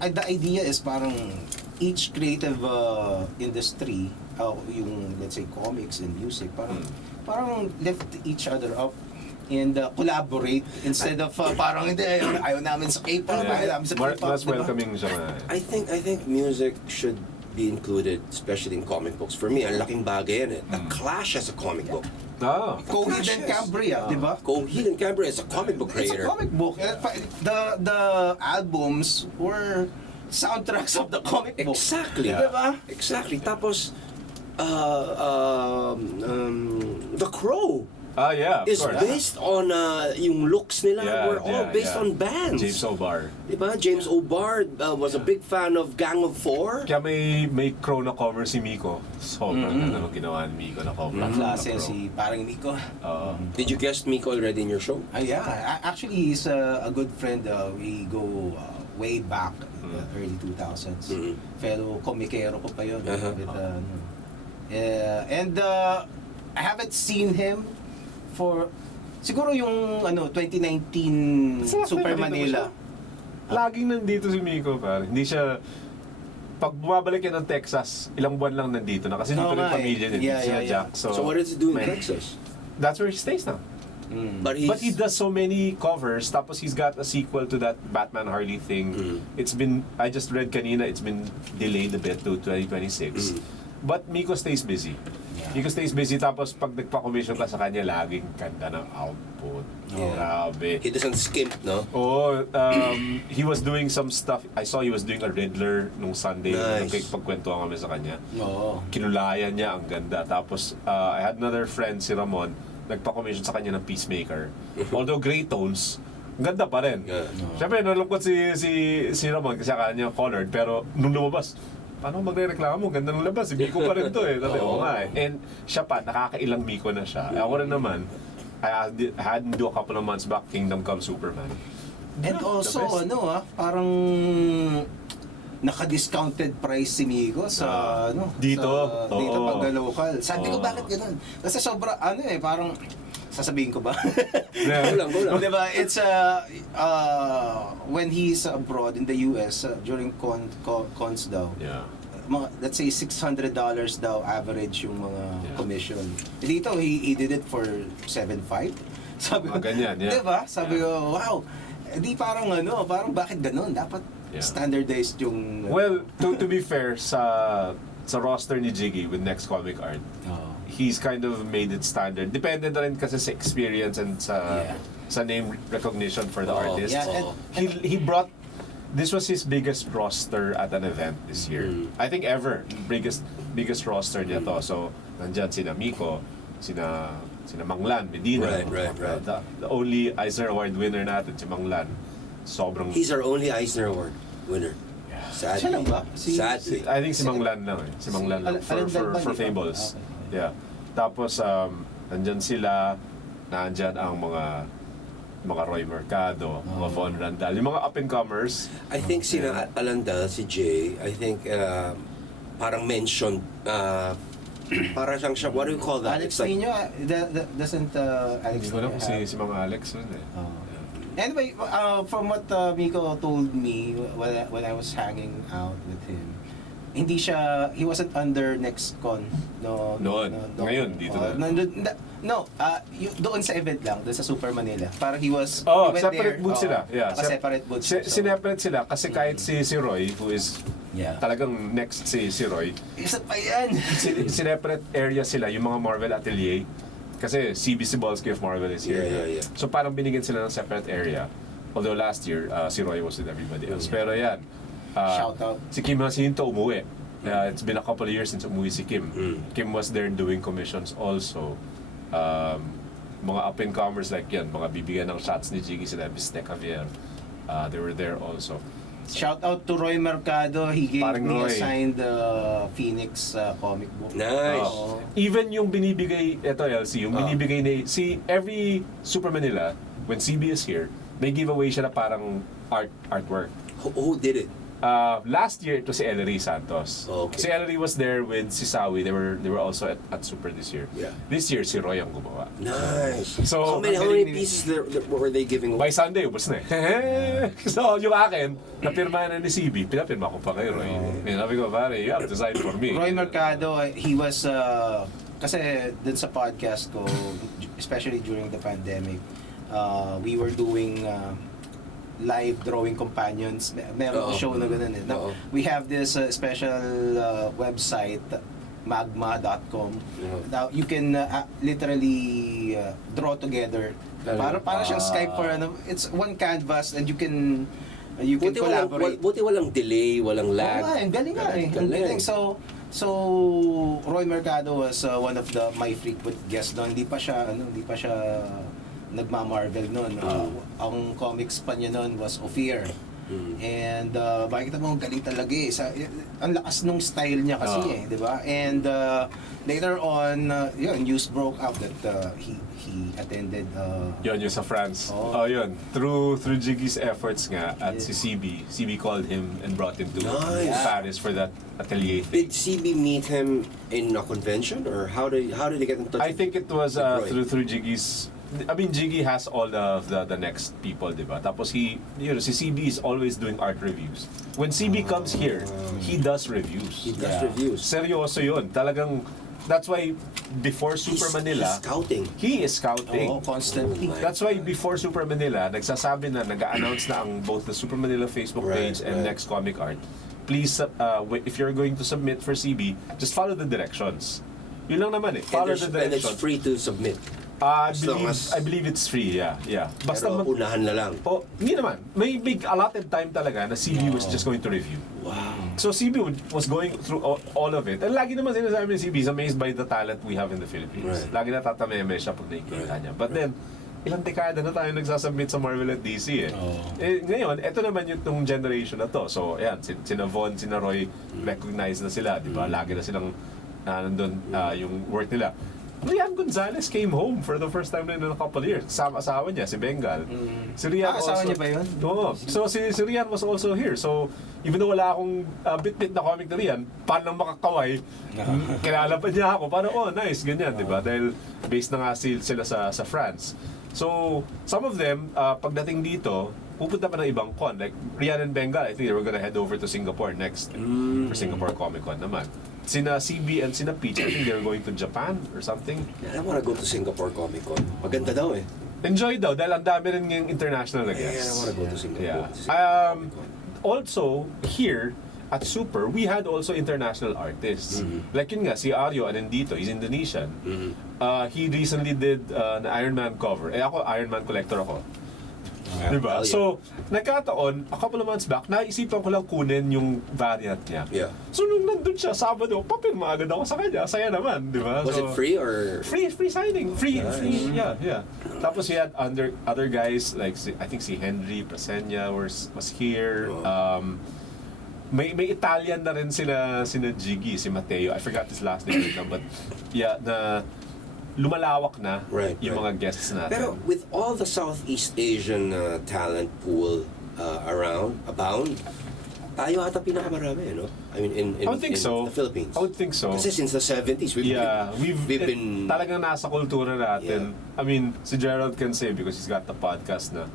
the idea is parang each creative industry, yung let's say comics and music, parang lift each other up and collaborate instead of parang hindi ayaw namin sa K-pop, ayaw namin sa K-pop. Mas welcoming siya nga. I think music should be included, especially in comic books. For me, ang laking bagay yan eh. The Clash as a comic book. Coheed and Cambria, di ba? Coheed and Cambria is a comic book It's a creator. comic book. The albums were soundtracks of the comic book. Exactly. Diba? Exactly. Tapos, The Crow Yeah, of is course. based on yung looks nila were all based on bands. James O'Barr. Diba? James O'Barr was a big fan of Gang of Four. Kaya may crow na cover si Mico. Sobrang ganda nung ginawa ni Mico na cover. Ang klase si parang Mico. Did you guest Mico already in your show? Yeah. Actually, he's a good friend. We go way back, early 2000s. Fellow komikero ko pa yun. And I haven't seen him for siguro yung 2019 SUPERMANILA. Laging nandito si Mico, pare. Hindi siya pag bumabalik yan ng Texas, ilang buwan lang nandito na kasi dito rin pamilya niya, sila Jack. So what does he do in Texas? That's where he stays now. But he does so many covers. Tapos he's got a sequel to that Batman Harley thing. It's been, I just read kanina, it's been delayed a bit to 2026. But Mico stays busy. Mico stays busy, tapos pag nagpa-commission ka sa kanya, laging ganda ng output. Grabe. He doesn't skimp, no? He was doing some stuff. I saw he was doing a Riddler nung Sunday. Nice. Pagkwentuhan kami sa kanya. Kinulayan niya, ang ganda. Tapos, I had another friend, si Ramon, nagpa-commission sa kanya ng Peacemaker. Although gray tones, ganda pa rin. Siyempre, nalungkot si Ramon kasi akala niya colored, pero nung lumabas, paano magre-reklamo? Ganda ng labas. Si Mico pa rin to eh. Oo nga eh. And siya pa, nakakailang Mico na siya. Ako rin naman, I had him do a couple of months back, Kingdom Come Superman. And also, parang naka-discounted price si Mico sa dito pag local. Sabi ko bakit ganoon? Kasi sobra parang sasabihin ko ba? Go lang. Diba? It's when he's abroad in the US during cons daw. Yeah. Let's say $600 daw average yung mga commission. Dito he did it for 7.5. Sabi ko, ganyan, yeah. Diba? Sabi ko, wow. Di parang parang bakit ganun? Dapat standardized yung Well, to be fair sa roster ni Jiggy with Next Comic Art, he's kind of made it standard. Depende na rin kasi sa experience and sa name recognition for the artist. Yeah, He brought, this was his biggest roster at an event this year. I think ever. Biggest roster niya to. So, nandyan sina Mico, sina Manglan, Medina. Right. The only Eisner Award winner natin, si Manglan. Sobrang... He's our only Eisner Award winner. Sadly. Siya lang ba? Sadly. I think si Manglan lang eh. Si Manglan lang for Fables. Okay. Yeah. Tapos nandyan sila, nandyan ang mga Roy Mercado, mga Von Randall, yung mga up-and-comers. I think sina Alanda, si Jay, I think parang mentioned, parang siyang siya, what do you call that? Alex It's like, Nino, doesn't Alex Hindi ko alam Nino kung have- si mga Alex nun eh. Anyway, from what Mico told me when I was hanging out with him, he wasn't under NextCon. No. Ngayon, dito na. Doon sa event lang, doon sa Super Manila. Parang he was, Oh, he went separate there, booth sila. Yeah, separate booth. Sineparate sila kasi kahit si Roy, who is Yeah. talagang next si Roy, Isa pa yan! sineparate area sila, yung mga Marvel Atelier. Kasi CB Sibolsky of Marvel is here. Yeah. So parang binigyan sila ng separate area. Although last year, si Roy was with everybody else. Pero yan, Shout out. si Kim Jacinto umuwi. It's been a couple of years since umuwi si Kim. Kim was there doing commissions also. Mga up-and-comers like yan, mga bibigyan ng shots ni Jiggy, sila Bistec Javier. They were there also. Shout out to Roy Mercado. He gave Parang me a Roy. signed Phoenix comic book. Nice. Oo. Even yung binibigay, eto LC, yung binibigay ni, every Super Manila, when CB is here, may giveaway siya na parang artwork. Who did it? Last year, ito si Ellery Santos. Okay. Si Ellery was there with si Sawi. They were also at Super this year. Yeah. This year, si Roy ang gumawa. Nice. So, how many pieces were they giving by away? Sunday, ubos na eh. So, yung akin, napirma na ni CB, pinapirma ko pa kay Roy. Sabi ko, pare, you have to sign for me. Roy Mercado, he was, kasi dun sa podcast ko, especially during the pandemic, we were doing live drawing companions. Meron show na ganun eh. Now, we have this special website, magma.com. Now, you can literally draw together. Para siyang Skype for it's one canvas and you can collaborate. Buti walang delay, walang lag. Ang galing nga eh. Ang galing. So Roy Mercado was one of my frequent guests doon. Hindi pa siya nagma-Marvel noon. Ang Komiksman niya noon was Ophir. And makikita mo ang galing talaga eh. Ang lakas nung style niya kasi eh, di ba? And later on, news broke out that he attended Yun, yung sa France. Yun. Through Jiggy's efforts nga at si CB called him and brought him to Paris for that atelier thing. Did CB meet him in a convention, or how did he get in touch? I think it was Roy. through Jiggy's. I mean, Jiggy has all the next people, di ba? Tapos si CB is always doing art reviews. When CB comes here, he does reviews. He does reviews. Seryoso yun. Talagang, that's why before Super Manila, he is scouting. constantly. That's why before Super Manila, nag-a-announce na ang both the Super Manila Facebook page and Next Comic Art. Please, if you're going to submit for CB, just follow the directions. Yun lang naman eh. Follow the And it's directions. free to submit. I believe it's free, yeah. Basta Pero unahan na lang. hindi naman. May big allotted time talaga na CB was just going to review. Wow. So CB was going through all of it. And lagi naman sinasabi ni CB is amazed by the talent we have in the Philippines. Right. Lagi natatameme siya pag nakikita niya. But then, ilang dekada na tayo nagsasubmit sa Marvel at DC eh. Ngayon, eto naman yung generation na to. So, ayan, sina Von, sina Roy, recognized na sila, di ba? Lagi na silang nandun yung work nila. Rian Gonzalez came home for the first time in a couple of years. Kasama asawa niya, si Bengal. Si Rian asawa also, niya ba yun? Oo. So si Rian was also here. So even though wala akong bit-bit na comic na Rian, paano makakaway, kilala pa niya ako. Paano, nice, ganyan, di ba? Dahil based na nga sila sa France. So some of them, pagdating dito, pupunta pa ng ibang con. Like Rian and Bengal, I think they were gonna head over to Singapore next for Singapore Comic Con naman. Sina CB and sina Peach, I think they're going to Japan or something. I wanna go to Singapore Comic Con. Maganda daw eh. Enjoy daw, dahil ang dami rin yung international, I Yeah, guess. I wanna go to Singapore. Yeah. To Singapore Comic Con. Also, here at Super, we had also international artists. Like yun nga, si Aryo Anandito, he's Indonesian. He recently did an Iron Man cover. Ako, Iron Man collector ako. Diba? So, nagkataon, a couple of months back, naisipan ko lang kunin yung variant niya. Yeah. So, nung nandun siya, Sabado, papirma agad ako sa kanya. Saya naman, di ba? Was it free or? Free signing. Free, Nice. yeah. Tapos he had other guys, like, I think si Henry Presenya was here. May Italian na rin sina Jiggy, si Matteo. I forgot his last name right now, but yeah, na lumalawak na yung mga guests natin. Pero with all the Southeast Asian talent pool abound, tayo ata pinakamarami, no? I mean, in I would think so. the Philippines. I would think so. Kasi since the 70s, we've been... Talagang nasa kultura natin. I mean, si Gerald can say because he's got the podcast na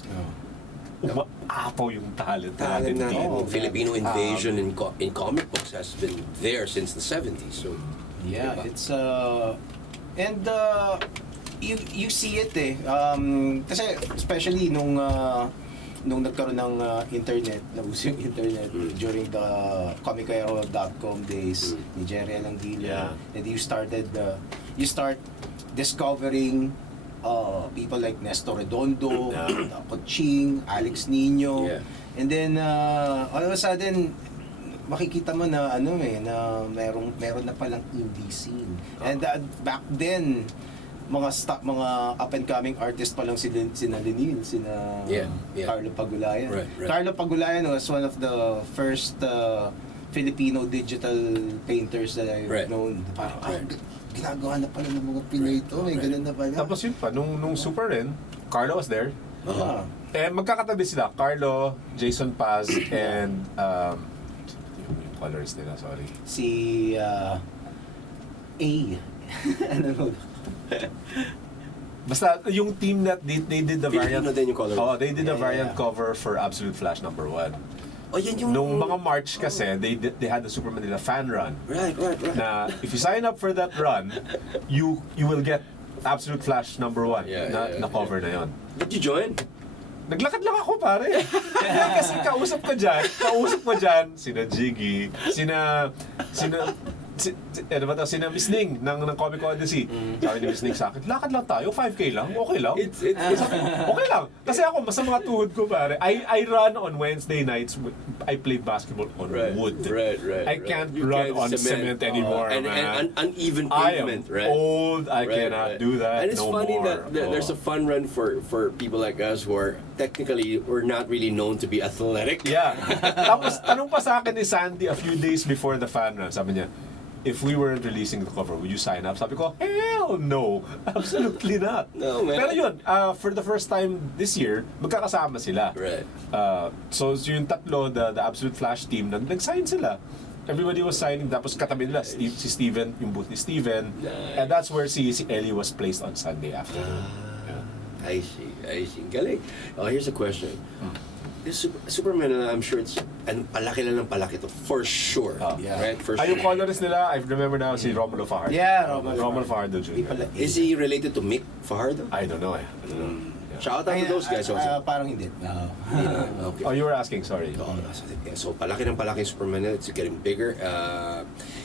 umaapaw yung talent natin dito. Filipino invasion in comic books has been there since the 70s. So, yeah, diba? it's and you see it eh. Kasi especially nung nagkaroon ng internet, nauso yung internet during the comicero.com days ni Jerry Langilla, and you start discovering people like Nestor Redondo, Coching, Alex Nino, and then all of a sudden makikita mo na na meron na palang indie scene. And back then mga up and coming artists pa lang sina Leinil, sina Carlo Pagulayan. Right. Carlo Pagulayan was one of the first Filipino digital painters that I've known. Parang ginagawa na pala ng mga Pinoy ito, may ganun na pala. Tapos yun pa, nung Super rin, Carlo was there. Magkakatabi sila, Carlo, Jason Paz, and yung colors nila, sorry. Si ano Basta yung team that they did the variant. Filipino din yung color. They did a variant cover for Absolute Flash #1. Oh, yan yung... Nung mga March kasi, they had the SUPERMANILA fan run. Right. Na if you sign up for that run, you will get Absolute Flash #1 na cover na yon. Did you join? Naglakad lang ako, pare. Kasi kausap ko dyan, sina Jiggy, sina Miss Ning ng Comic Odyssey. Sabi ni Miss Ning sa akin, lakad lang tayo, 5K lang, okay lang. Okay lang. Kasi ako, sa mga tuhod ko, pare, I run on Wednesday nights, I play basketball on wood. Right. I can't run on cement anymore, man. And uneven pavement, I am old, I cannot do that. And it's funny more. that there's a fun run for people like us who are technically, we're not really known to be athletic. Yeah. Tapos, tanong pa sa akin ni Sandy a few days before the fan run, sabi niya, if we weren't releasing the cover, would you sign up? Sabi ko, hell no! Absolutely not. No, man. Pero yun, for the first time this year, magkakasama sila. Right. So yung tatlo, the Absolute Flash team, nag-sign sila. Everybody was signing, tapos katabi nila, si Steven, yung booth ni Steven. Nice. And that's where si Ellie was placed on Sunday after. I see. Galing. Oh, here's a question. This SUPERMANILA, I'm sure it's palaki lang ng palaki to for sure. Right? For sure. Yung colorist nila, I remember now si Romulo Fajardo. Yeah, Romulo Fajardo Jr. Is he related to Mick Fajardo? I don't know. Shout out to those guys also. Parang hindi. Okay. Oh, you were asking, sorry. So palaki ng palaki SUPERMANILA. It's getting bigger.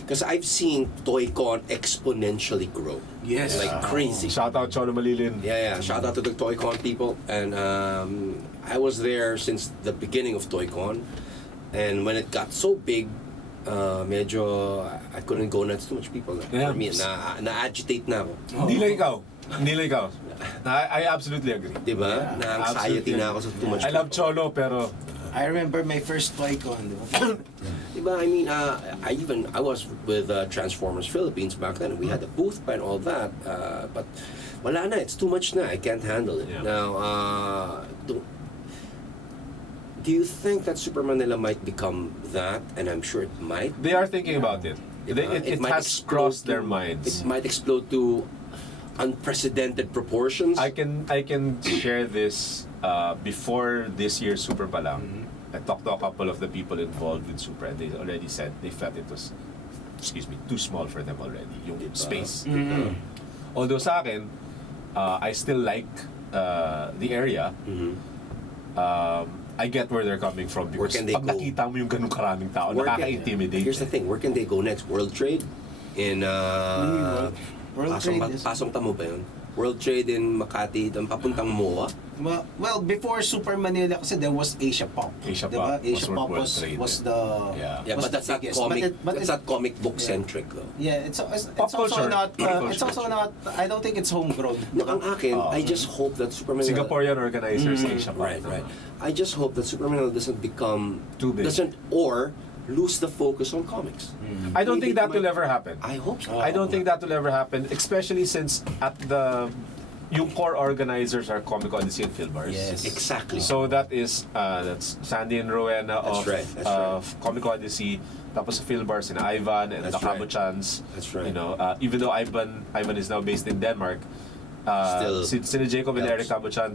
Because I've seen ToyCon exponentially grow. Yes. Like crazy. Shout out Cholo Malilin. Yeah. Shout out to the ToyCon people. And I was there since the beginning of ToyCon. And when it got so big, medyo I couldn't go nuts. Too much people. Yeah. For me, na-agitate na ako. Hindi lang ikaw. I absolutely agree. Diba? Na-anxiety na ako sa too much I love Cholo, pero I remember my first Toy-Con. Diba? I mean, I was with Transformers Philippines back then. We had a booth and all that, but wala na. It's too much na. I can't handle it. Yeah. Now, do you think that SUPERMANILA might become that? And I'm sure it might. They are thinking about it. It might has explode crossed to- their minds. It might explode to unprecedented proportions. I can share this before this year's Super pa lang. I talked to a couple of the people involved with Super, and they already said they felt it was, too small for them already. Yung space. Although sa akin, I still like the area. I get where they're coming from Where because can they pag go? nakita mo yung ganung karaming tao, Where can- nakaka-intimidate. Here's the thing, where can they go next? World Trade? In, World Trade is- Pasong Tamo ba yun? World Trade in Makati, doon papuntang MOA? Well, before Super Manila kasi there was Asia Pop. Asia Diba? Pop Asia was Pop World was, Trade, was eh. the Yeah. Yeah, was but the that's not biggest. comic. But That's not comic book centric though. Yeah, it's also culture. not. Pop It's also culture. not. I don't think it's homegrown. No, ang akin, Oh. I just hope that Superman. Singaporean organizers, Asia Pop. Right, right. I just hope that Superman doesn't become Too big. or lose the focus on comics. I don't Maybe think that it will might- ever happen. I hope so. I don't think that will ever happen, especially since yung core organizers are Comic Odyssey and Philbars. Yes. Exactly. So that's Sandy and Rowena That's of right, that's right. Comic Odyssey, tapos sa Philbars and Ivan and That's the Kabuchans. That's right. You know, even though Ivan is now based in Denmark, Still sina Jacob and helps. Eric Kabuchan,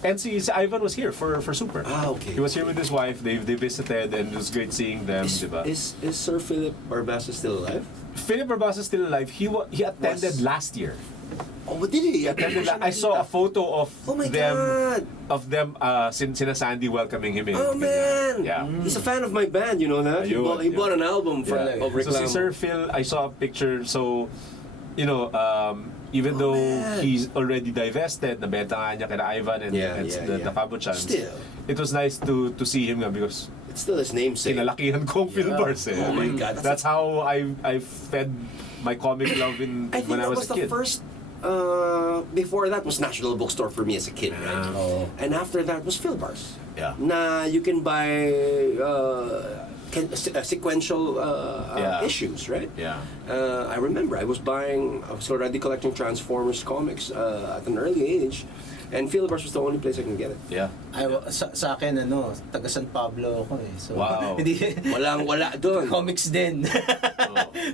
and si Ivan was here for Super. Ah, okay. He was here with his wife. They visited and it was great seeing them. Diba? Is Sir Philip Barbasa still alive? Philip Barbasa is still alive. He attended Was- last year. Oh, did he? I saw a photo of Oh my them God! sina Sandy welcoming him in. Oh man! Yeah. He's a fan of my band, you know that? He Ayun, bought an album for Yeah. of So si Reclamo. Sir Phil, I saw a picture. So, even Oh, though man. he's already divested, nabenta nga niya kina Ivan and the Kabuchans. Still. It was nice to see him nga because It's still his namesake. kinalakihan kong Philbars eh. Oh my God, That's how I fed my comic love I think when I that was was a the kid. first. Before that was National Bookstore for me as a kid, right? Oh. And after that was Philbars. Yeah. Na you can buy sequential Yeah. issues, right? Yeah. I remember I was already collecting Transformers comics at an early age, and Philbars was the only place I can get it. Yeah. Sa akin taga San Pablo ako eh. So, Wow. hindi Wala doon. Comics din.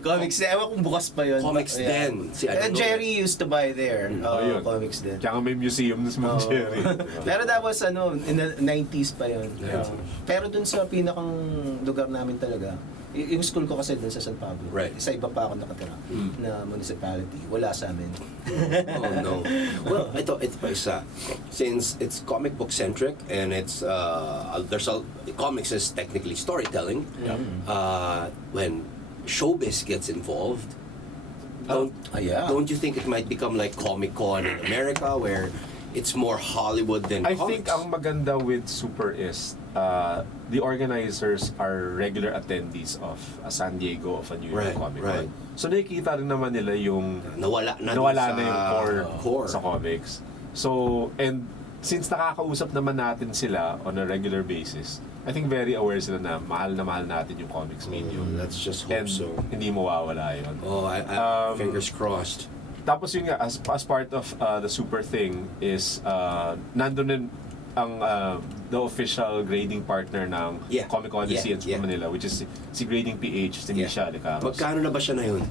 Comics din. Ewan kung bukas pa yun. Comics Yeah. Den. See, I don't know. Jerry used to buy there. Yun. Comics din. Kaya nga may museum na si Mang Oo. Jerry. Pero that was in the 90s pa yun. Yeah. Pero dun sa pinakang lugar namin talaga, yung school ko kasi dun sa San Pablo. Right. Sa iba pa ako nakatira na municipality. Wala sa amin. Oh no. Well, ito pa isa. Since it's comic book centric and it's comics is technically storytelling. When showbiz gets involved, don't you think it might become like Comic-Con in America where it's more Hollywood than I comics? think ang maganda with Super is the organizers are regular attendees of a San Diego of a New York Right, Comic right. Con. So nakikita rin naman nila yung nawala na yung core sa comics. So, and since nakakausap naman natin sila on a regular basis, I think very aware sila na mahal natin yung comics medium. Let's just hope And so. hindi mawawala yun. Oh, I fingers crossed. Tapos yun nga, as part of the Super thing is nandun din ang the official grading partner ng Yeah. Comic Odyssey Yeah, and Super yeah. Manila, which is si Grading PH, si Misha Lecaros. Magkano na ba siya na yun?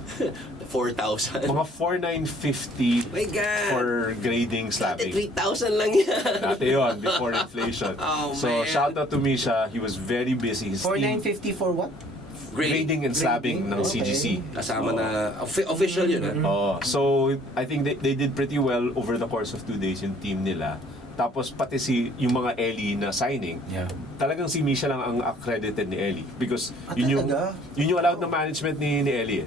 4,000? Mga 4,950 My God! for grading Dati slapping. 3,000 lang yan. Dati yun, before inflation. Oh, So man. shout out to Misha, he was very busy. His team, 4,950 for what? grading and slabbing ng Okay. CGC. Kasama na, official yun Oh, so I think they did pretty well over the course of 2 days yung team nila. Tapos pati yung mga Ellie na signing, Yeah. talagang si Misha lang ang accredited ni Ellie because yun talaga? yung allowed na management ni Ellie.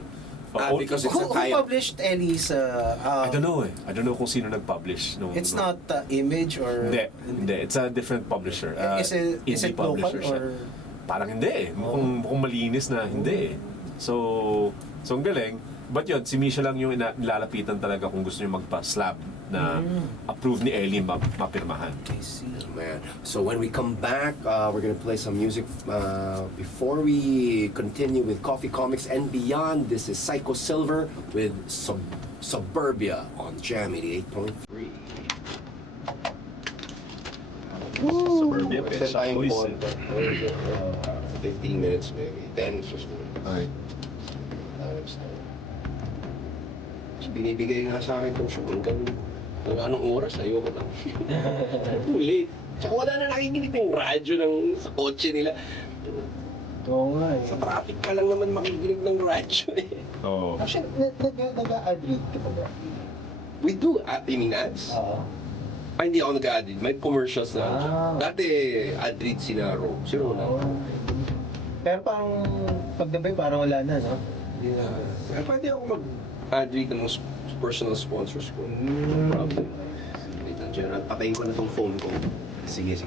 Because it's Who a tie-up. published Ellie's I don't know eh. I don't know kung sino nag-publish. It's not Image or Hindi. It's a different publisher. Is it Indie local publisher siya. or Parang hindi eh. Mukhang malinis na hindi eh. So ang galing. But yun, si Misha lang yung nilalapitan talaga kung gusto niyo magpa-slab na approve ni Ellie mapirmahan. I see. Man. So when we come back, we're gonna play some music before we continue with Coffee Comics and Beyond. This is Psycho Silver with Suburbia on Jam 88.3. Suburbia Set tayong Boys. bond. 15 minutes maybe. 10, 15. Okay. So, binibigay nga sa akin itong show hanggang anong oras, ayoko lang. Late. Tsaka wala na nakikinig yung radyo sa kotse nila. Oo nga Sa traffic ka lang naman makikinig ng radyo eh. Oo. Actually, nag-a-admit ka pa ba? We do, you mean ads? Oo. Hindi ako nag-ad-read. May commercials na. Dati, ad-read si Ro. Si Ronald. Pero parang paggabi parang wala na, no? Yeah. Kaya pwede ako mag-ad-read ng mga personal sponsors ko. No problem. Wait lang, Gerald. Patayin ko na tong phone ko. Sige.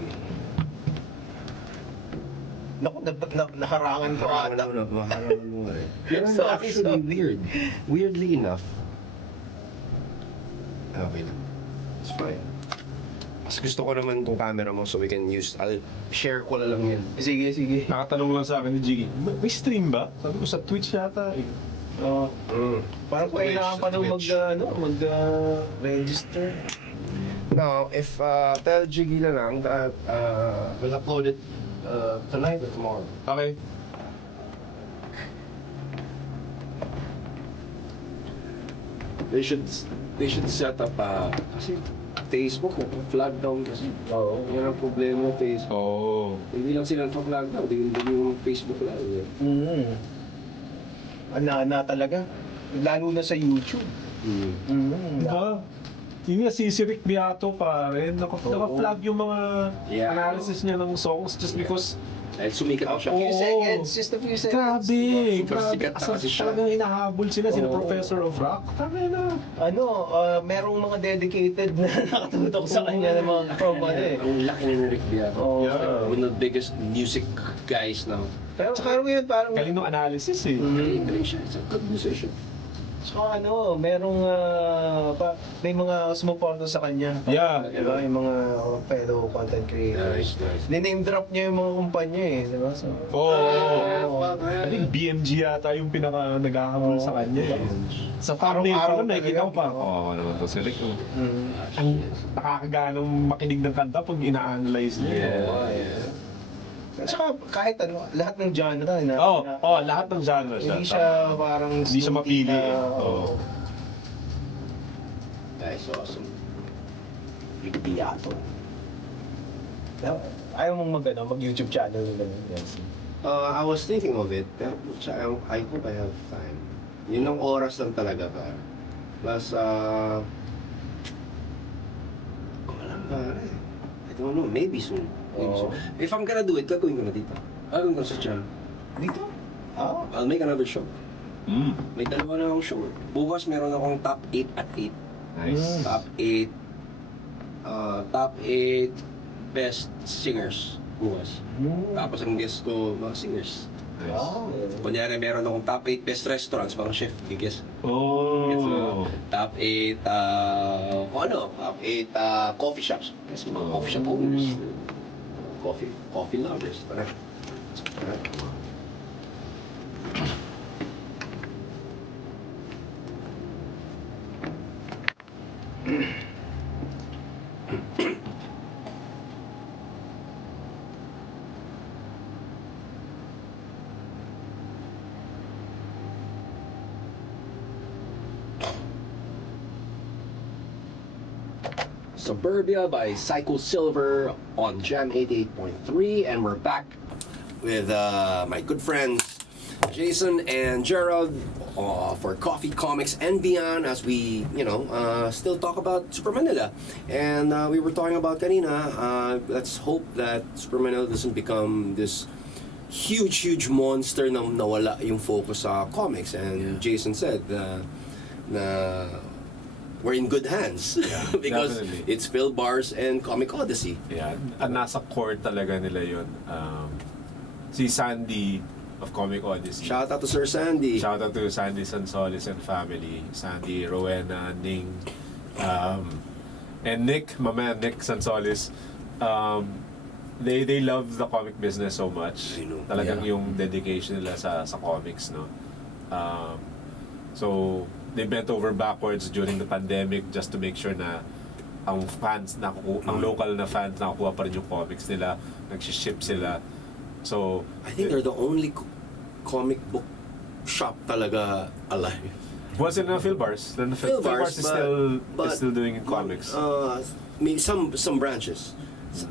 Naku, nakarangan ko ata. Makarangan mo eh. Pero Sorry. actually weird. Weirdly enough. Okay lang. It's fine. Mas gusto ko naman tong camera mo so we can use, I'll share ko na lang yan. Sige. Nakatanong lang sa akin ni Jiggy, may stream ba? Sabi ko sa Twitch yata eh. Oo. Parang Twitch, kailangan pa nung Twitch. register. Now, if tell Jiggy na lang that we'll upload it tonight or tomorrow. Okay. They should set up kasi Facebook flag down kasi. Oo. Yan ang problema ng Facebook. Oo. Hindi lang sila flag down, hindi yung Facebook lang. Ana talaga. Lalo na sa YouTube. Diba? Yun nga, si Rick Beato pa rin. Naka-flag yung mga Yeah. analysis niya ng songs just because Dahil sumikat na siya. Few seconds, just a few seconds. Super sikat na kasi siya. Talagang hinahabol sila, sila Oo. Professor of Rock. Tama na. Merong mga dedicated na nakatutok sa kanya ng mga from Ang laki ni Rick Beato. Oo. Yeah. One of the biggest music guys now. Pero ngayon parang Galing ng analysis eh. Galing siya. It's a good musician. saka merong may mga sumuporta sa kanya. Yeah. Diba? Yung mga fellow content creators. Nice. Diname drop niya yung mga kumpanya eh, di ba? So, I think BMG yata yung pinaka naghahabol sa kanya eh. Sa thumbnail pa Araw-araw lang, nakikita ko pa. talaga. Oo, naman to si Rick. Ang nakakaganong makinig ng kanta pag ina-analyze niya. At saka kahit lahat ng genre na. Lahat ng genre siya. Hindi siya parang Hindi siya mapili eh. Oo. That's awesome. Rick Beato. Ayaw mong mag-YouTube channel na gano'n. Yes. I was thinking of it, pero I hope I have time. Yun ang oras lang talaga pa. Plus, I don't know, maybe soon. If I'm gonna do it, gagawin ko na dito. Gagawin ko sa channel. Dito? I'll make another show. Mm. May dalawa na akong show. Bukas meron akong top 8 at 8. Nice. Top 8 best singers bukas. Tapos ang guest ko, mga singers. Nice. Kunyari meron akong top 8 best restaurants, mga chef, guess. Oh. Top 8, top 8 coffee shops. Kasi mga coffee shop owners. Coffee lovers. Tara. Suburbia by Psycho Silver on Jam 88.3, and we're back with my good friends Jason and Gerald for Coffee Comics and Beyond, as we still talk about SUPERMANILA. And we were talking about kanina, let's hope that SUPERMANILA doesn't become this huge monster na nawala yung focus sa comics. And Jason said na we're in good hands because definitely. it's Phil Bars and Comic Odyssey. Yeah, nasa core talaga nila yun. Si Sandy, of Comic Odyssey. Shout out to Sir Sandy. Shout out to Sandy Sansolis and family. Sandy, Rowena, Ning, and Nick, my man, Nick Sansolis. They love the comic business so much. I know. Talagang yung dedication nila sa comics, no? So, they bent over backwards during the pandemic just to make sure na ang fans ang local na fans nakukuha pa rin yung comics nila, nag-ship sila. So, I think they're the only comic book shop talaga alive. was it na Philbars? Then Philbars is still doing comics. Some branches.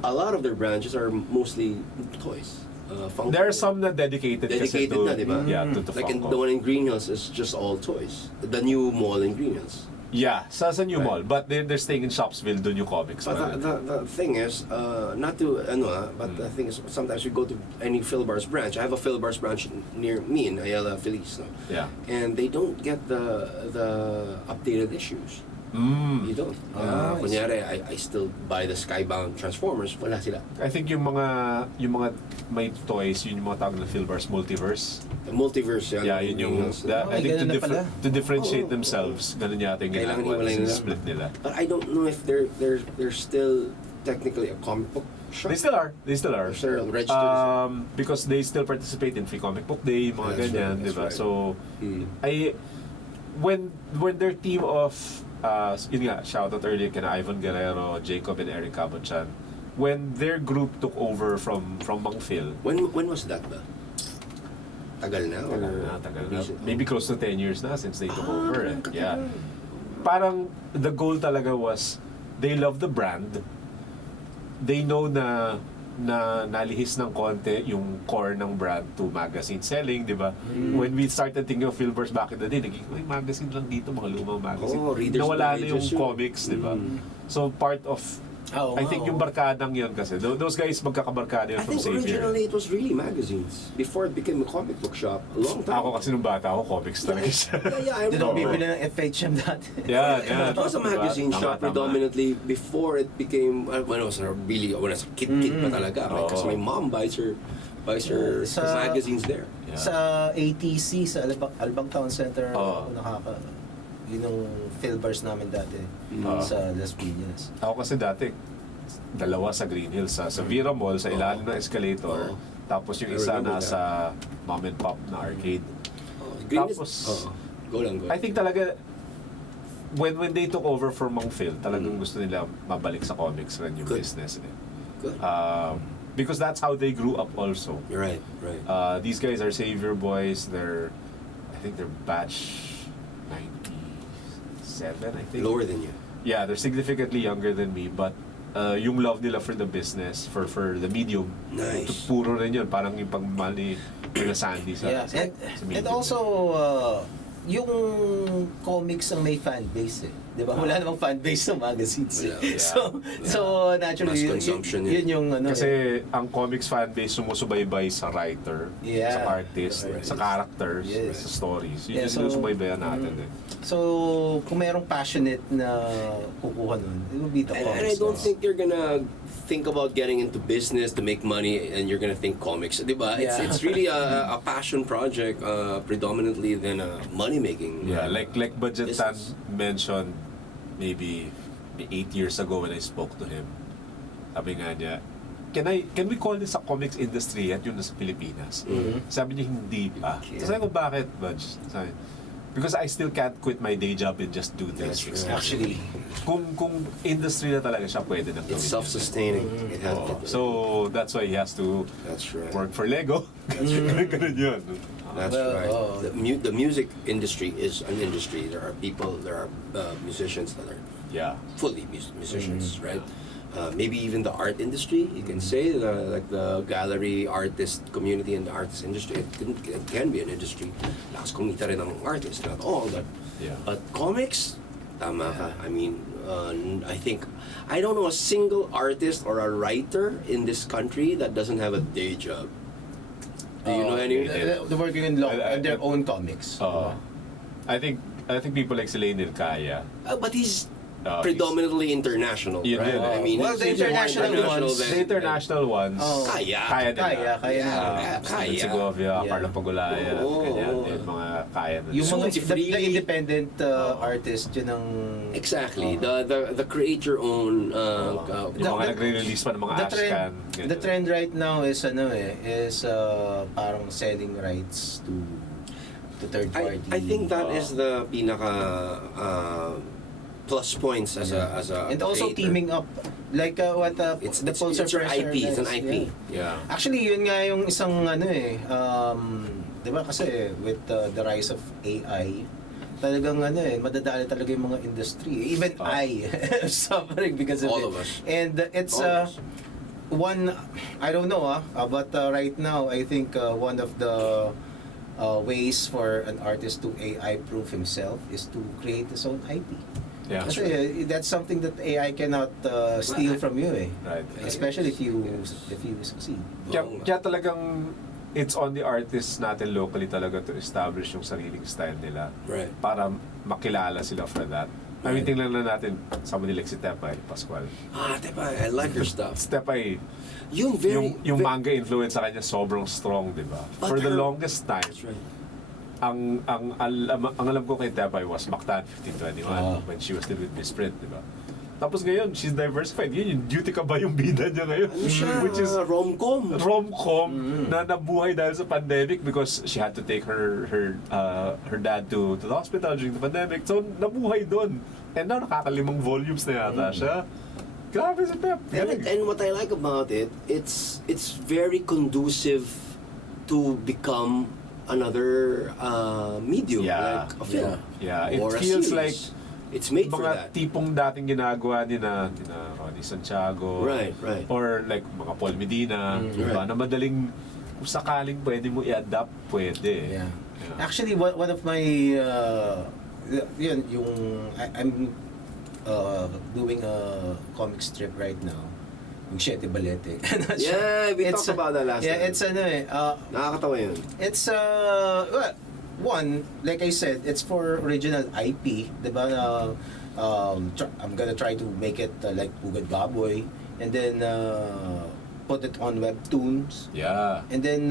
A lot of their branches are mostly toys. There are some na dedicated kasi to, na, diba? Yeah, to Like Funko. the one in Green Hills is just all toys. The new mall in Green Hills. Yeah, sa new Right. mall. But they're staying in Shopsville, doon yung comics. But the thing is, not to, but the thing is, sometimes you go to any Philbars branch. I have a Philbars branch near me in Ayala, Feliz. No? Yeah. And they don't get the updated issues. You don't. Kunyari, I still buy the Skybound Transformers. Wala sila. I think yung mga may toys, yun yung mga tawag na Philbars Multiverse. The multiverse yan. Yeah, yun yung I think ganun na pala. to differentiate themselves, ganun yata yung Kailangan ginagawa hiwalayin nila. split nila. But I don't know if they're still technically a comic book shop. They still are. They're still registered. Because they still participate in Free Comic Book Day, mga That's ganyan, right, di ba? that's So, right. when their team of, yun nga, shout out earlier kina Ivan Guerrero, Jacob and Eric Cabonchan, when their group took over from Mang Phil, When was that ba? Tagal na? tagal na. Maybe close to 10 years na since they took over. Yeah. Parang the goal talaga was they love the brand. They know na nalihis ng konti yung core ng brand to magazine selling, di ba? When we started thinking of Philbars back in the day, naging, magazine lang dito, mga lumang magazine. Reader's Nawala na yung Digest yun. comics, di ba? So part of, I think yung barkadang yun kasi, those guys magkakabarkada yun I from think Xavier. originally it was really magazines before it became a comic book shop a long time. Ako kasi nung bata ako, comics talaga siya. I Doon ako remember. bibili ng FHM dati. Yeah. It was a magazine shop predominantly before it became when I was a kid pa talaga. Kasi my mom buys her magazines there. Yeah. Sa ATC, sa Albang Town Center, ako yun yung Philbars namin dati sa Las Piñas. Ako kasi dati, dalawa sa Green Hills, sa Vera Mall, sa ilalim ng escalator. Tapos yung isa nasa mom and pop na arcade. Tapos, go lang. I think talaga, when they took over for Mang Phil, talagang gusto nila mabalik sa comics rin yung Good. business. Good. Because that's how they grew up also. You're right. These guys are Savior boys. I think they're batch 97, I think. Lower than you. Yeah, they're significantly younger than me, but yung love nila for the business, for the medium, Nice. puro rin yun, parang yung pagmamahal ni Sandy sa And medium. also, yung comics ang may fan base eh. Di ba? Wala namang fan base ng magazines. Yeah. So naturally, Mass consumption yun yung ano. Kasi ang comics fan base sumusubaybay sa writer, Yeah. sa artist, sa characters, Yes. sa stories. Yun Yeah, yung so- sinusubaybayan natin eh. So, kung merong passionate na kukuha nun, it will be the And comics. I don't no? think you're gonna think about getting into business to make money and you're gonna think comics. Diba? Yeah. It's really a passion project predominantly than a money making. Yeah, like Budget Tan business. mentioned maybe 8 years ago when I spoke to him. Sabi nga niya, can we call this a comics industry at yun na sa Pilipinas? Sabi niya, hindi pa. Okay. Sabi ko, bakit, Budge? Sabi, because I still can't quit my day job and just do this. That's right. Actually, Kung industry na talaga siya, pwede na It's gawin. self-sustaining. It has So, that's why he has to That's right. work for Lego. Ganun yun. That's Well, right. The music industry is an industry. There are musicians that are Yeah. fully musicians, right? Maybe even the art industry, you can say, like the gallery artist community and the artist industry, it can be an industry. Lakas kumita rin ng artist, not all, but comics, tama ka. I mean, I don't know a single artist or a writer in this country that doesn't have a day job. Do you know any? they're working in their own comics. I think people like si Leinil kaya. But he's predominantly international, Yun right? yun, eh. I mean, Well, the it's more international ones, than- The international ones, Kaya. kaya nila. Kaya na. Kaya. Segovia, Yeah. Carlo Pagulaya, Oo. ganyan. Yung mga kaya na. Yung So, mga it's freely- the independent artist, yun ang... Exactly. The create your own Yung mga nagre-release pa ng mga ashcan. The trend right now is parang selling rights to third party. I think that is the pinaka plus points as a and also creator. teaming up like what It's the Pulsar your Pressure IP. It's an guys, IP. yeah. Yeah. Actually, yun nga yung isang di ba kasi with the rise of AI, talagang madadali talaga yung mga industry. Even I am suffering because of All it. of us. And it's All of us. one, I don't know but right now I think one of the ways for an artist to AI proof himself is to create his own IP. Yeah. Kasi that's something that AI cannot steal from you Right. Especially if you succeed. Kaya talagang it's on the artists natin locally talaga to establish yung sariling style nila. Right. Para makilala sila for that. I mean, tingnan lang natin sa like si Tepay Pascual. Diba? I like your stuff. Si Tepay, Yung very... yung manga influence sa kanya sobrang strong, di ba? But For the longest time, That's right. ang alam ko kay Tepay was Mactan 1521 when she was still with Miss Print, di ba? Tapos ngayon, she's diversified. Yun, yung duty ka ba yung bida niya ngayon? Ano siya? Which is rom-com. na nabuhay dahil sa pandemic because she had to take her dad to the hospital during the pandemic. So, nabuhay doon. And now, nakakalimang volumes na yata siya. Grabe si Pep. And what I like about it, it's very conducive to become another medium, Yeah. like a film. Yeah, it or a feels series. like It's made for mga that. tipong dating ginagawa ni na Ronnie Santiago. Right. Or like mga Paul Medina. Diba? Right. Na madaling, kung sakaling pwede mo i-adapt, pwede. Yeah. Yeah. Actually, one of my I'm doing a comic strip right now. Yung Siete Balete. Yeah, we talked about that last time. It's Nakakatawa yun. it's well, one, like I said, it's for original IP, diba? I'm gonna try to make it like Pugad Baboy, and then put it on webtoons. Yeah. And then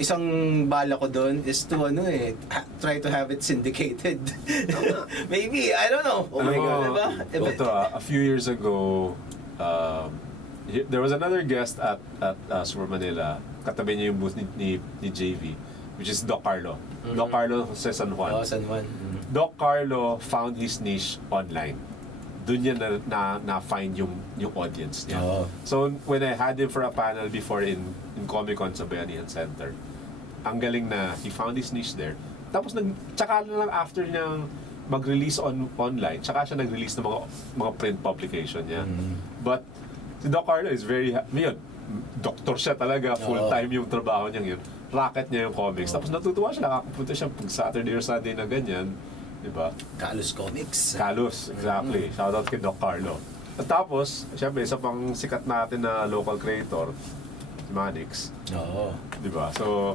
isang bala ko doon is to try to have it syndicated. Maybe, I don't know. Oh my God. Diba? Ito, a few years ago, there was another guest at SUPERMANILA. Katabi niya yung booth ni JV, which is Doc Carlo. Doc Carlo sa San Juan. Oh, San Juan. Doc Carlo found his niche online. Doon niya na-find yung audience niya. Oo. So, when I had him for a panel before in Comic-Con sa Bayanihan Center, ang galing na he found his niche there. Tapos, tsaka na lang after niyang mag-release online, tsaka siya nag-release ng mga print publication niya. But, si Doc Carlo is very, yun, doktor siya talaga, full-time yung trabaho niya yun. Racket niya yung comics. Tapos natutuwa siya, nakakapunta siya pag Saturday or Sunday na ganyan. Diba? Kalos Comics. Kalos, exactly. Shoutout kay Doc Carlo. At tapos, syempre, isa pang sikat natin na local creator, si Manix. Oo. Diba? So,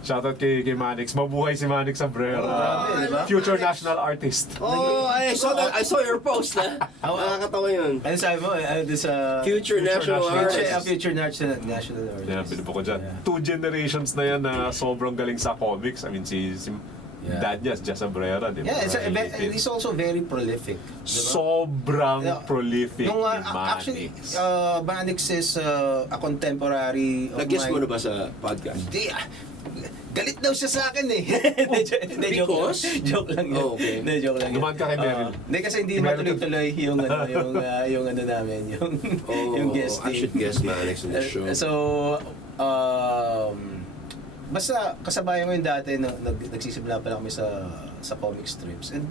shoutout kay Manix. Mabuhay si Manix Abrera. grabe, diba? Future national artist. Oh, I saw your post, ha? Nakakatawa yun. Ano sabi mo? This Future national artist. future national artist. Yeah, bilibo ko dyan. Yeah. 2 generations na yan na sobrang galing sa comics. I mean, si dad niya, Jess Abrera, di ba? Yeah, he's also very prolific. Diba? Sobrang prolific Nung, ni actually, Manix. Manix is a contemporary of Nag-guess mo mine. na ba sa podcast? Hindi, galit daw siya sa akin eh. Hindi, Because? joke lang yun. Oh, okay. Hindi, joke lang yun. Dumaan ka kay Meryl. Hindi kasi hindi Kay Meryl matuloy-tuloy yung ano namin, yung guest I should guess Manix in the show. So, basta kasabayan ko yung dati nagsisimula pa lang kami sa comic strips, and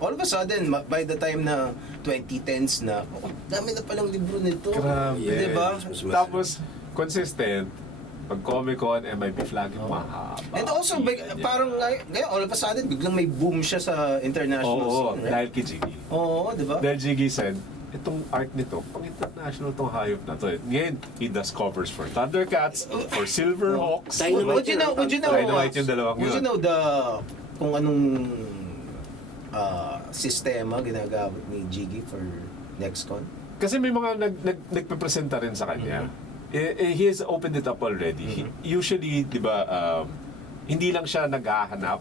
all of a sudden by the time na 2010s na, dami na palang libro nito. Grabe. Diba? Tapos, consistent. Pag Comic-Con, MIP flag yung mahaba. And also, parang ngayon, all of a sudden, biglang may boom siya sa international Oo, scene. Right? dahil kay Jiggy. Oo, di ba? Dahil Jiggy said, itong art nito, pang international tong hayop na to. Ngayon, he does covers for Thundercats, for Silverhawks. Dynamite. Would you know, Dynamite yung dalawang would you yun. know kung anong sistema ginagamit ni Jiggy for NextCon? Kasi may mga nagpe-presenta rin sa kanya. He has opened it up already. Usually, di ba, hindi lang siya naghahanap.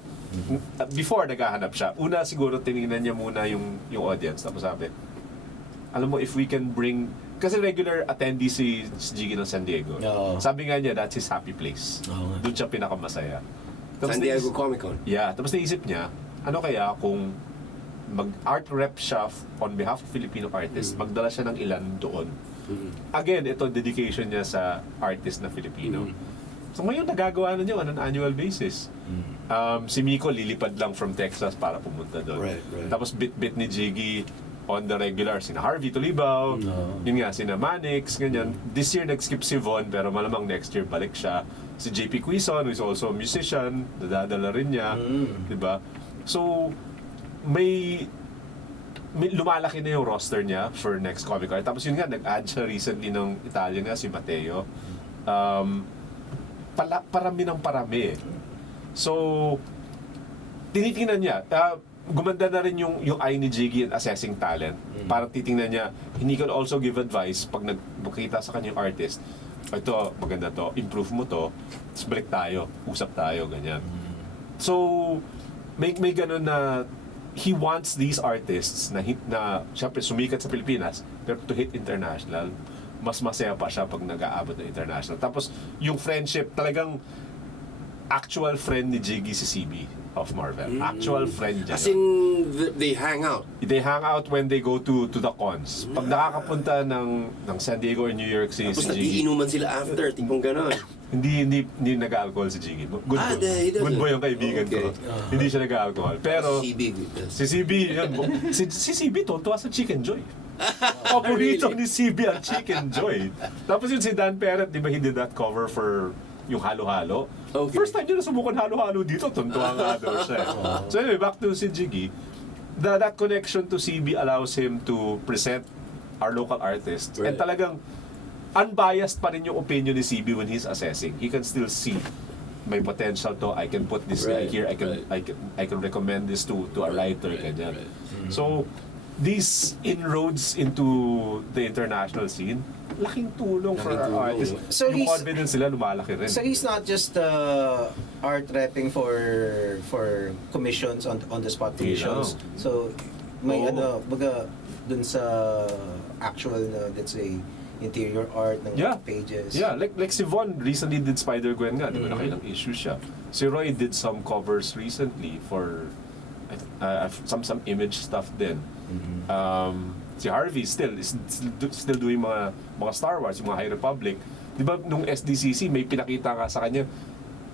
Before naghahanap siya, una siguro tinignan niya muna yung audience. Tapos sabi, alam mo, if we can bring... Kasi regular attendee si Jiggy ng San Diego. Oo. Sabi nga niya, that's his happy place. Oo nga. Doon siya pinakamasaya. San Diego Comic Con. Yeah, tapos naisip niya, ano kaya kung mag-art rep siya on behalf of Filipino artists, magdala siya ng ilan doon. Again, ito dedication niya sa artist na Filipino. So ngayon, nagagawa na niya on an annual basis. Si Mico lilipad lang from Texas para pumunta doon. Right. Tapos bit-bit ni Jiggy on the regular, sina Harvey Tulibaw, yun nga, sina Manix, ganyan. This year, nag-skip si Von, pero malamang next year, balik siya. Si JP Quizon, who is also a musician, nadadala rin niya, diba? So, may lumalaki na yung roster niya for next Comic Con. Tapos yun nga, nag-add siya recently ng Italian nga, si Matteo. Parami ng parami. So, tinitingnan niya. Gumanda na rin yung eye ni Jiggy in assessing talent. Parang titingnan niya, he can also give advice pag nagkita sa kanyang artist. Ito, maganda to, improve mo to, tapos balik tayo, usap tayo, ganyan. So, may ganun na he wants these artists na syempre sumikat sa Pilipinas, pero to hit international, mas masaya pa siya pag nag-aabot ng international. Tapos, yung friendship, talagang actual friend ni Jiggy si CB of Marvel. Actual friend niya. As in, they hang out. They hang out when they go to the cons. Pag nakakapunta ng San Diego or New York City Tapos si Jiggy, nagiinuman sila after, tipong gano'n. hindi nag-alcohol si Jiggy. Good boy. He doesn't. Good boy ang kaibigan ko. Hindi siya nag-alcohol. Pero CB. si CB, yun, si CB tontuwa sa Chicken Joy. Paborito ni CB ang Chicken Joy. Tapos yun si Dan Perret, di ba he did that cover for yung halo-halo? Okay. First time niya nasubukan halo-halo dito, tuntua nga daw siya. So anyway, back to si Jiggy. That connection to CB allows him to present our local artists. Right. And talagang unbiased pa rin yung opinion ni CB when he's assessing. He can still see may potential to, I can put this guy Right, here, I can recommend this to a writer, ganyan. So, these inroads into the international scene, laking tulong for our artists. So yung he's- confidence sila lumalaki rin. So he's not just art repping for commissions on the spot commissions. So may Oo. baga dun sa actual na, let's say, interior art ng pages. Yeah, like si Von recently did Spider-Gwen nga, di ba nakailang issue siya. Si Roy did some covers recently for some image stuff din. Si Harvey still doing mga Star Wars, yung mga High Republic. Di ba nung SDCC may pinakita nga sa kanya,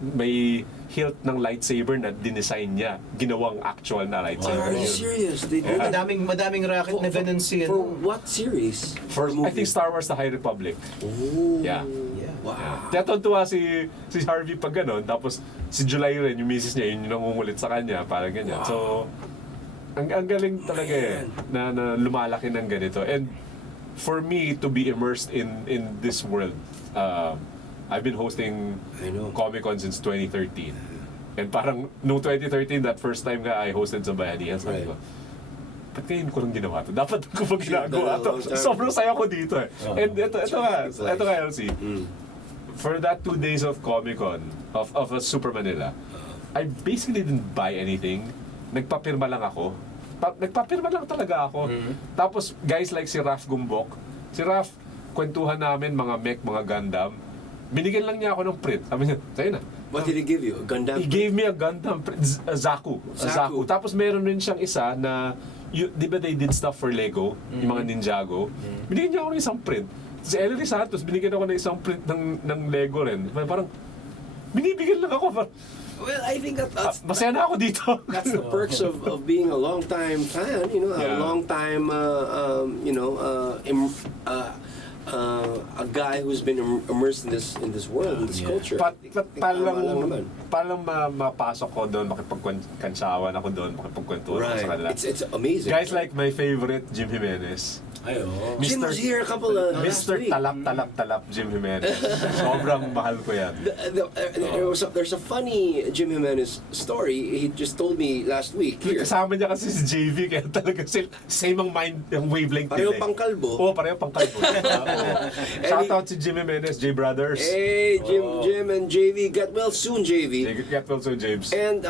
may hilt ng lightsaber na dinesign niya, ginawang actual na lightsaber. Are you yun. serious? They did? Madaming racket na ganun si For what series? For, I think Star Wars The High Republic. Ooh. Yeah. Wow. Kaya tuntua si Harvey pag gano'n, tapos si July rin, yung misis niya, yun yung nangungulit sa kanya, parang ganyan. So, ang galing talaga na lumalaki ng ganito. And for me to be immersed in this world, I've been hosting Comic-Con since 2013. And parang noong 2013, that first time nga I hosted sa Bayanihan, sabi ko, ba't ngayon ko lang ginawa to? Dapat ko pag ginagawa to. Sobrang saya ko dito eh. And ito nga, LC. For that 2 days of Comic-Con, of a SUPERMANILA, I basically didn't buy anything. Nagpapirma lang ako. Nagpapirma lang talaga ako. Tapos guys like si Raf Gumbok, si Raf, kwentuhan namin mga mech, mga Gundam. Binigyan lang niya ako ng print. Sabi niya, sa'yo na. What did he give you? A Gundam? He gave me a Gundam print, a Zaku. Tapos meron rin siyang isa na, di ba they did stuff for Lego, yung mga Ninjago. Binigyan niya ako ng isang print. Si Ellery Santos, binigyan ako ng isang print ng Lego rin. Parang, binibigyan lang ako. Well, I think that's Masaya na ako dito. that's the perks of being a long-time fan. You know, a long-time, a guy who's been immersed in this world, in this culture. Parang mapasok ko doon, makipagkantsawan ako doon, makipagkwentuhan ako sa kanila. It's amazing. Guys like my favorite, Jim Jimenez. Ay, oo. Jim was here a couple of last Mr. week. Talap Jim Jimenez. Sobrang mahal ko yan. There's a funny Jim Jimenez story. He just told me last week here. Kasama niya kasi si JV, kaya talaga same ang mind, yung wavelength Pareho nila. pangkalbo. Oo, pareho pangkalbo. Shoutout si Jim Jimenez, J Brothers. Hey, Jim and JV, get well soon, JV. Get well soon, James. And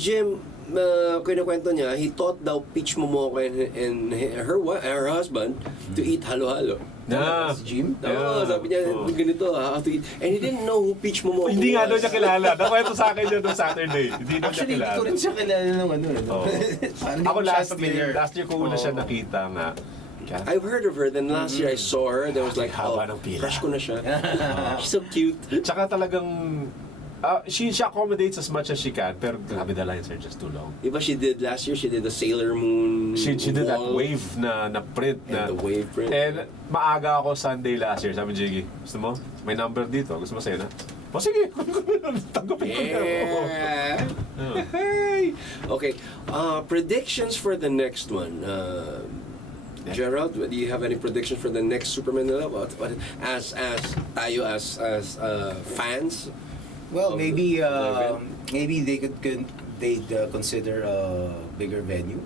Jim, kinukwento niya, he taught daw Peach Momoka and her husband to eat halo-halo. Yeah. Si Jim? Oo, sabi niya, ganito, how to eat. And he didn't know who Peach Momoka Hindi nga daw was. niya kilala. Nakwento sa akin yun noong Saturday. Hindi daw niya Actually, hindi kilala. ko rin siya kilala ng ano. Oo. Parang hindi Ako ko siya last familiar. year ko una siya nakita nga. I've heard of her, then last year I saw her, then I was like, Haba ng pila. crush ko na siya. She's so cute. Tsaka talagang she accommodates as much as she can, pero grabe, the lines are just too long. Diba last year, she did the Sailor Moon She did that wall wave na print na. and the wave print. And maaga ako Sunday last year. Sabi ni Jiggy, gusto mo? May number dito. Gusto mo sa'yo na? O sige, tanggapin ko na. Yeah. Hey. Okay. Predictions for the next one. Gerald, do you have any predictions for the next SUPERMANILA? What as tayo as fans? Well, of maybe the event? maybe they'd consider a bigger venue.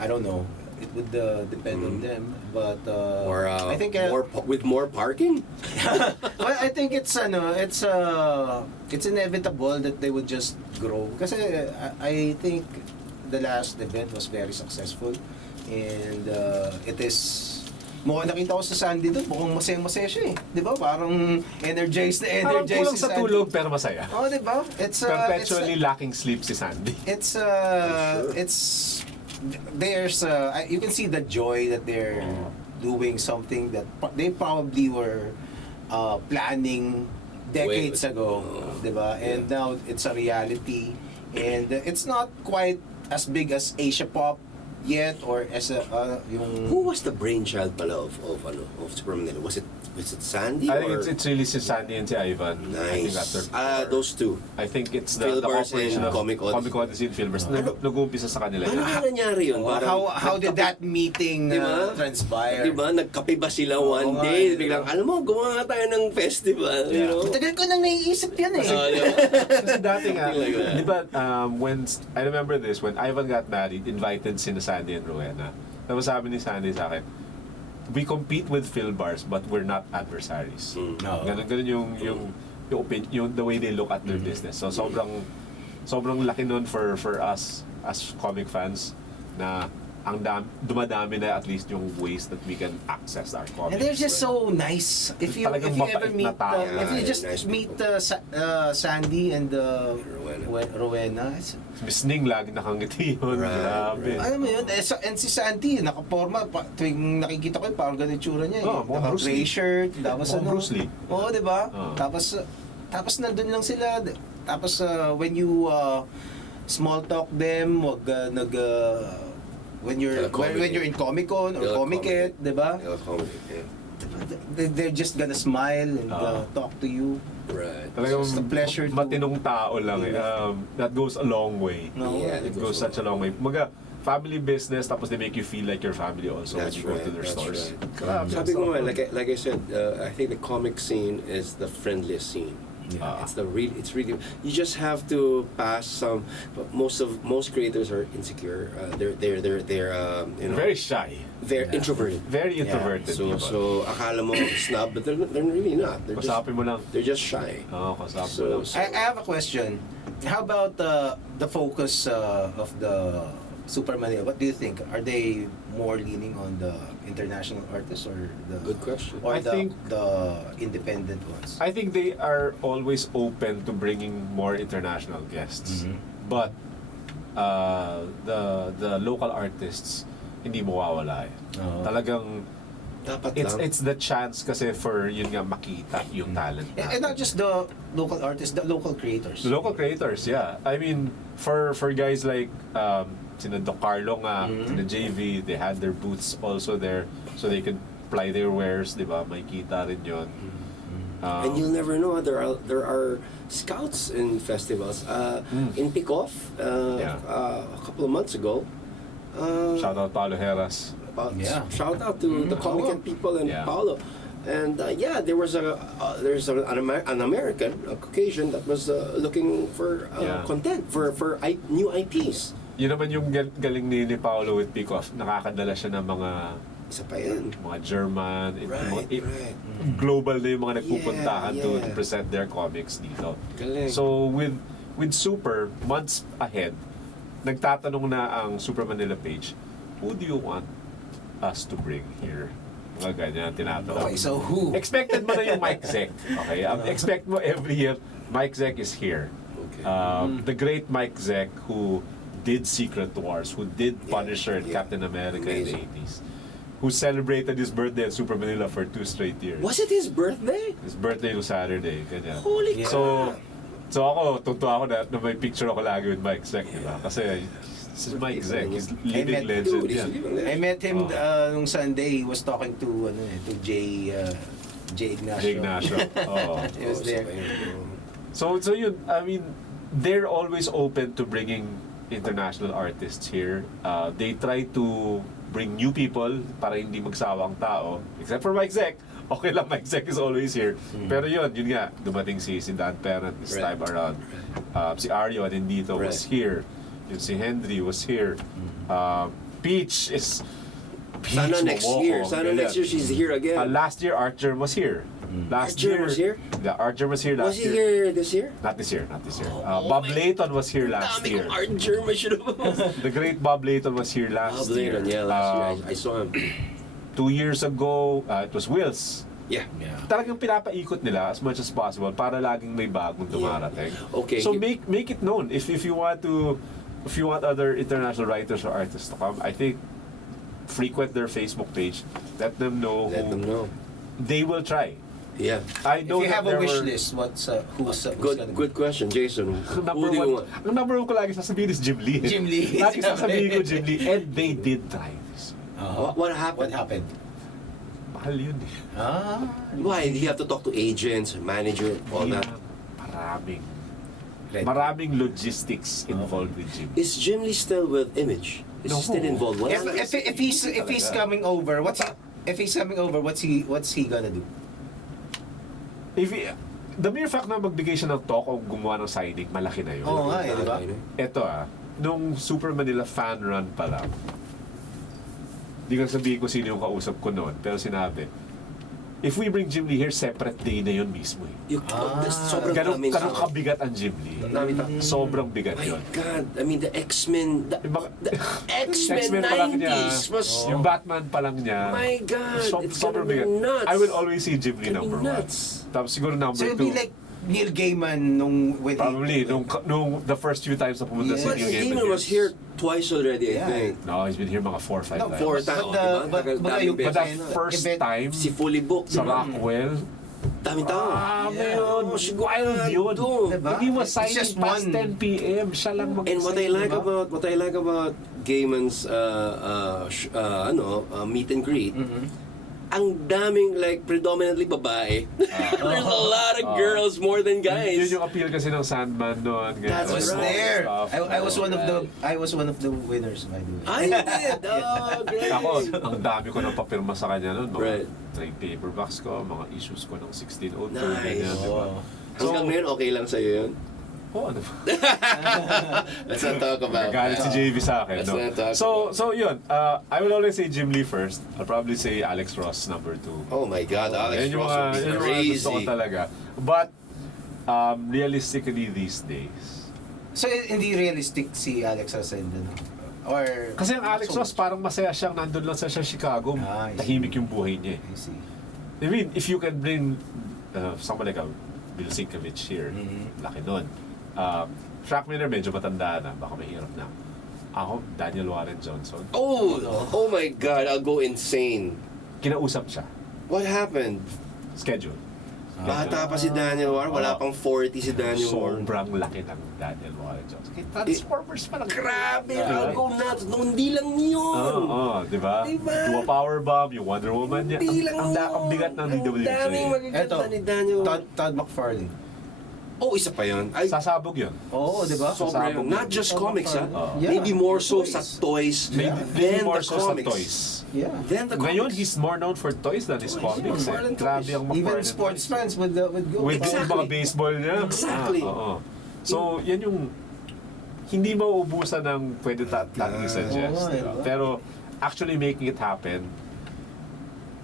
I don't know. It would depend on them, but Or I think with more parking? well, I think it's inevitable that they would just grow. Kasi I think the last event was very successful, and it is. Mukhang nakita ko sa Sandy doon, mukhang masaya-masaya siya eh. Di ba? Parang energized Parang kulang si sa Sandy. tulog pero masaya. Oh, di ba? Perpetually lacking sleep si Sandy. You can see the joy that they're doing something that they probably were planning decades ago, di ba? And now it's a reality, and it's not quite as big as Asia Pop yet, or as yung Who was the brainchild pala of SUPERMANILA? Was it Sandy? I think or? it's really si Sandy and si Ivan. I think Nice. after Those two. I think it's the Filbers cooperation and of Comic Odyssey. Comic Odyssey and Filbers. Nag-uumpisa sa kanila. Paano nga nangyari yun? how did that meeting Diba? transpire? Diba? Nagkape ba sila one nga, day? diba? Biglang, alam mo, gumawa nga tayo ng festival. You know? Tagal ko nang naiisip yan eh. Diba? Kasi dati nga, Something like that. di ba, I remember this, when Ivan got married, invited sina Sandy and Rowena. Tapos sabi ni Sandy sa akin, we compete with Filbars, but we're not adversaries. No. Ganun yung the way they look at their business. So sobrang laki nun for us as comic fans na dumadami na at least yung ways that we can access our comics. And they're just so nice. If you Talagang ever mabait na meet tao. if you just Nice meet people. Sandy and Rowena, Miss Ning lagi nakangiti yun. Right, Grabe. right. alam mo yun, and si Sandy, nakaporma, tuwing nakikita ko yun, parang ganun itsura niya. Oh, mukhang Bruce Naka-gray Lee. shirt, tapos Mukhang Bruce Lee. Oo, di ba? Oh. Tapos nandun lang sila. Tapos when you small talk them, when you're in Comic-Con or Comic-Con, di ba? They're just gonna smile and talk to you. Right. Talagang It's a pleasure to- matinong tao lang eh. That goes a long way. No, Yeah, It goes such a long way. Family business, tapos they make you feel like your family also when That's you go to right, their that's stores. right. Grabe. Sabi ko nga, like I said, I think the comic scene is the friendliest scene. Yeah. It's really you just have to pass some. But most creators are insecure. They're you know, Very shy. they're introverted. Very Yeah. introverted So people. akala mo snub, but they're really not. Kasapin mo lang. They're just shy. Oo, kasapin So- mo lang. I have a question. How about the focus of the SUPERMANILA? What do you think? Are they more leaning on the international artists or the Good question. or I think- the independent ones? I think they are always open to bringing more international guests. Mhm. But the local artists hindi mawawala eh. Oo. Talagang Dapat lang. it's the chance kasi for yun nga makita yung talent And not just the local artists, the local creators. The local creators, yeah. I mean, for guys like sina Doc Carlo nga, sina JV, they had their booths also there so they could ply their wares, di ba? May kita rin yun. And you'll never know. There are scouts in festivals. In Pickoff, Yeah. a couple of months ago. Shout out Paulo Heras. About Yeah. shout out to the Comic people and Yeah. Paolo. And there's an American, a Caucasian that was looking for Yeah. content for new IPs. Yun naman yung galing ni Paolo with Mico. Nakakadala siya ng mga Isa pa yan. German, Right. global na yung mga nagpupuntahan to Yeah. present their comics dito. Galing. So with Super, months ahead, nagtatanong na ang Super Manila page, who do you want us to bring here? Mga ganyan, tinatanong. Okay, so who? Expected mo na yung Mike Zeck. Okay? Expect mo every year, Mike Zeck is here. Okay. The great Mike Zeck who did Secret Wars, who did Punisher and Captain America in the 80s, who celebrated his birthday at Super Manila for 2 straight years. Was it his birthday? His birthday was Saturday, ganyan. Holy So, ako, tuntua ako na may picture ako lagi with Mike Zeck, di ba? Kasi, this is Mike Zeck, he's living legend Dude, he's yan. living legend. I met him nung Sunday. He was talking to Jay Ignacio. Jay Ignacio. Oo. He was there. So yun, I mean, they're always open to bringing international artists here. They try to bring new people para hindi magsawang tao. Except for Mike Zeck. Okay lang, Mike Zeck is always here. Pero yun nga, dumating si Dan Parent this Right. time around. Si Aryo Adendito was Right. here. Yung si Henry was here. Peach is... Sana next Momoko, year. Sana ganyan. next year she's here again. Last year, Archer was here. Last Archer was here? Yeah, Archer was here last Was he year. here this year? Not this year. Bob Layton was here last year. Art German should have. The great Bob Layton was here last year. Yeah, last year I saw him. 2 years ago, it was Wills. Yeah. Talagang pinapaikot nila as much as possible para laging may bagong dumarating. Okay. So make it known if you want other international writers or artists to come. I think frequent their Facebook page. Let them know. Let them know. They will try. Yeah. I If know you that have a there wish were- list, who's gonna be? Good question, Jason. Who do you want? Ang number one ko lagi sasabihin is Jim Lee. Jim Lee. Lagi sasabihin ko Jim Lee. And they did try this. What happened? What happened? Mahal yun eh. Why? Did he have to talk to agents, manager, all that? Maraming logistics involved with Jim. Is Jim Lee still with Image? Is No. he still involved? What? If he's coming over, what's he gonna do? The mere fact na magbigay siya ng talk o gumawa ng signing, malaki na yun. Oo nga eh, di ba? Ito nung Super Manila fan run pa lang, di ko sabihin ko sino yung kausap ko noon, pero sinabi, if we bring Jim Lee here, separate day na yun mismo eh. Sobrang Ganun daming kabigat ang Jim Lee. Sobrang bigat My yun. God, I mean the X-Men, the X-Men pa lang niya, 90s was, yung Batman pa lang niya, my God, it's gonna sobrang be bigat. nuts. I will always see Jim Lee Gonna be number 1. nuts. Tapos siguro number So 2. it'll be like Neil Gaiman when Probably, nung the first few times na pumunta si But Neil Gaiman. Gaiman was here twice already, Yeah. I think. No, he's been here mga 4 or 5 times. 4 times. But yung But that first event- time, Si fully booked. sa Rockwell, Daming tao. yun. Wild yun. Diba? He was It's signing just past one. 10 p.m. Siya lang And what I like about Gaiman's meet and greet, ang daming like predominantly babae. There's a lot of girls more than Yun guys. yung appeal kasi ng Sandman noon. ganyan. That's I was right. there. Stuff. I was one of the winners, by the way. I did. Oh, great. Ako, ang dami ko nang papirma sa kanya noon. Mga Right. trade paperbacks ko, mga issues ko ng 1602. Nice. Ganyan, di ba? Hanggang ngayon, okay lang sa'yo yun? Ano? Let's not talk about Nagalit si JV sa akin, Let's no? not talk So yun, I will always say Jim Lee first. I'll probably say Alex Ross number 2. Oh my God, Alex Yan yung Ross mga, would yan be yung mga gusto ko crazy. talaga. But, realistically these days, So hindi realistic si Alex Rosendo, no? Or kasi ang Alex Ross parang masaya siyang nandun lang sa Chicago, I see. tahimik yung buhay niya. I see. I mean, if you can bring someone like a Bill Sienkiewicz here, laki nun. Frank Miller medyo matanda na, baka mahirap na. Ako, Daniel Warren Johnson, Oh my God, I'll go insane. kinausap siya. What happened? Schedule. Bata pa si Daniel Warren, wala pang 40 si Daniel Warren. Sobrang laki ng Daniel Warren Johnson. Kaya Transformers pa lang. Grabe, Diba? I'll go nuts. Nung hindi lang yun. Di ba? Diba? Do a power bomb, yung Wonder Woman niya. Hindi lang Ang bigat ng Ang daming DWJ. magaganda Eto, ni Daniel Warren. Todd McFarlane. Oh, isa pa yun. Sasabog yun. Oo, di ba? Sobra yun. Not just comics, ha? Yeah. Maybe more so Toys. sa toys Maybe than more the so sa comics. toys. Yeah. Then the Ngayon, comics. he's more known for toys than his comics. McFarlane Grabe toys. ang Even McFarlane sports toys. fans would go. With Exactly. yung mga baseball niya. Exactly. Oo. So, yan yung hindi mauubusan ng pwede tat-isa Oo nga, diba? diba? Pero actually making it happen,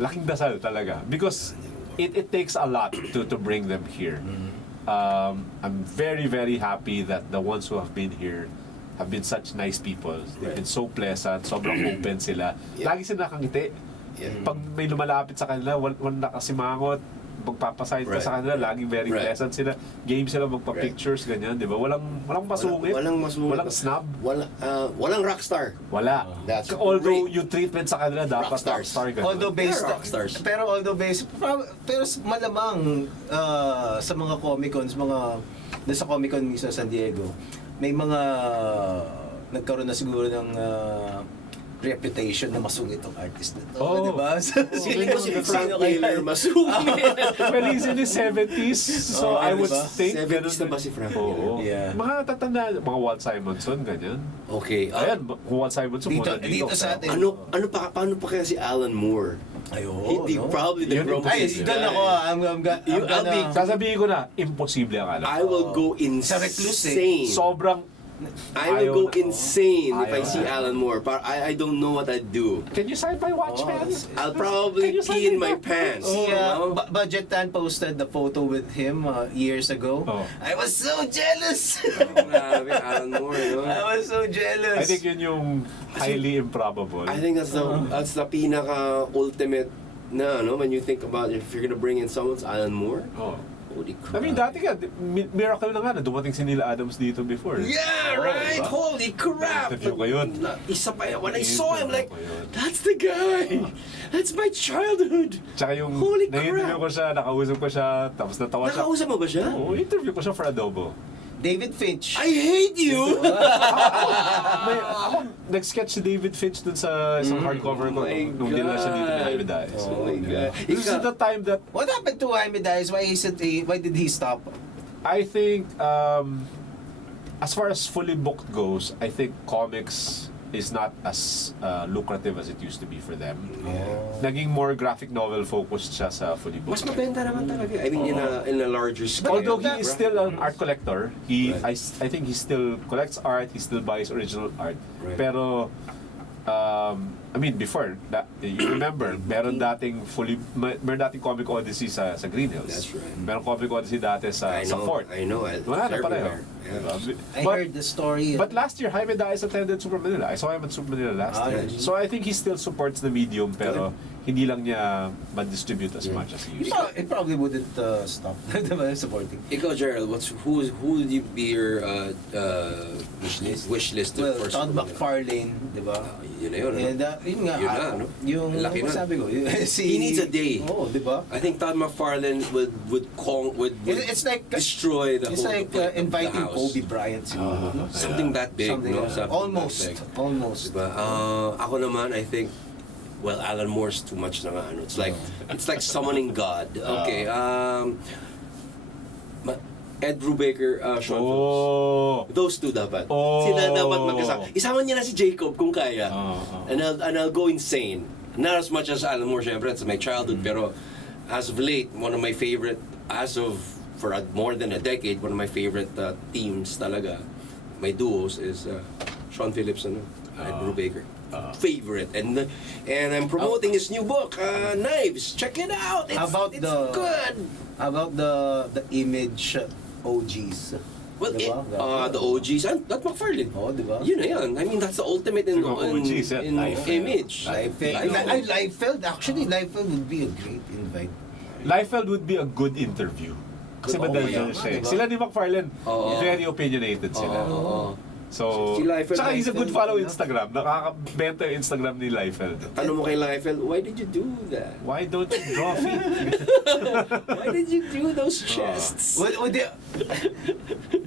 laking dasal talaga. Because it takes a lot to bring them here. I'm very, very happy that the ones who have been here have been such nice people. They've been so pleasant, sobrang open sila. Lagi sila nakangiti. Pag may lumalapit sa kanila, walang nakasimangot, magpapasign ka sa kanila, laging very pleasant sila. Game sila magpa-pictures, ganyan, di ba? Walang masungit. Walang masungit. Walang snub. Walang rockstar. Wala. That's Although great. yung treatment sa kanila dapat Rockstars. rockstar ganun. Although based, They're rockstars. pero malamang sa mga Comic-Cons, nasa Comic-Con mismo sa San Diego, may mga nagkaroon na siguro ng reputation na masungit ang artist na to, Oh. di ba? So, Feeling ko si Frank sino kaya- Miller masungit. Well, he's in his 70s, so Oh, I would diba? think 70s na ba si Frank Oo. Yeah. Mga tatanda, mga Walt Simonson, ganyan. Okay. Ayan, Walt Simonson Dito- muna dito sa atin. Paano pa kaya si Alan Moore? Ayun, no? Probably the Yun, grumpy Ay, guy. doon ako. I'm I'll be- gonna... Sasabihin ko na, imposible ang alam. I will go Sa recluse, insane. Sobrang, I will go Ayaw na. insane if I Ayaw see na. Alan Moore. I don't know what I'd do. can you sign my watch, man? I'll probably Can you pee in sign my my pants. Budget Tan posted the photo with him years ago. Oh. I was so jealous! Grabe, Alan Moore, no? I was so jealous! I think yun yung highly improbable. I think that's the pinaka ultimate na, no? When you think about if you're gonna bring in someone's Alan Moore. Oh. Holy I crap. mean, dati ka, miracle na nga na dumating si Neil Adams dito before. Yeah, right. diba? Holy crap. Interview ko yun. Isa pa yan. When I saw him, like, Interview ko yun. that's the guy. That's my childhood. Tsaka yung Holy na-interview crap. ko siya, nakausap ko siya, tapos natawa siya. Nakausap mo ba siya? Oo, interview ko siya for Adobo. David Finch. I hate you. Ako, nag-sketch si David Finch dun sa isang hardcover ko Oh my nung dinala siya dito ni God. Jaime Diaz. Oh my God. This is the time that What happened to Jaime Diaz? Why did he stop? I think, as far as fully booked goes, I think comics is not as lucrative as it used to be for them. Naging more graphic novel focused siya sa fully Mas booked. mabenta naman talaga. I mean, in a larger scale. Although he is still an art collector, I think he still collects art, he still buys original art. Right. Pero, I mean, before, you remember, meron dating Comic Odyssey sa Green Hills. That's right. Meron Comic Odyssey dati sa Fort. I know. Wala na pareho. Yeah. I But- heard the story. But last year, Jaime Diaz attended Super Manila. I saw him at Super Manila last year. yes. So I think he still supports the medium, pero hindi lang niya ma-distribute as much as he used to. It probably wouldn't stop diba, supporting. Ikaw, Gerald, who would you be your wish list Well, for Todd Superman? McFarlane, di ba? Yun na yun. ano? And yun nga, Yun na, no? yung Laki nun. sabi ko, He needs a day. Oo, di ba? I think Todd McFarlane would It's like destroy the it's whole like the inviting house. Kobe Bryant siguro. no? Something that big, Something, no? Something almost, that big. almost. Diba? Ako naman, I think, well, Alan Moore's too much na nga. Ano? It's like summoning God. Okay. Ed Brubaker, Sean Phillips. Oh! Those two dapat. Oh. Sila dapat magkasama. Isama niya na si Jacob kung kaya. Oh. And I'll go insane. Not as much as Alan Moore, syempre. It's my childhood. Pero as of late, one of my favorite, for more than a decade, one of my favorite teams talaga, my duos is Sean Phillips and Ed Brubaker. Favorite. And I'm promoting his new book, Knives. Check it out. It's good. How about the Image OGs? Well, Diba? the OGs, that McFarlane. Oo, di ba? Yun na yun. I mean, that's the ultimate in OGs, in Liefeld. image. Liefeld, actually, Liefeld would be a great invite. Liefeld would be a good interview. Kasi madaldal yeah. siya. Diba? Sila ni McFarlane, Oo. very opinionated sila. Oo. So, Si Liefeld, tsaka he's a good follow no? Instagram. Nakakabenta yung Instagram ni Liefeld. Tanong mo kay Liefeld, why did you do that? Why don't you draw feet? Why did you do those chests?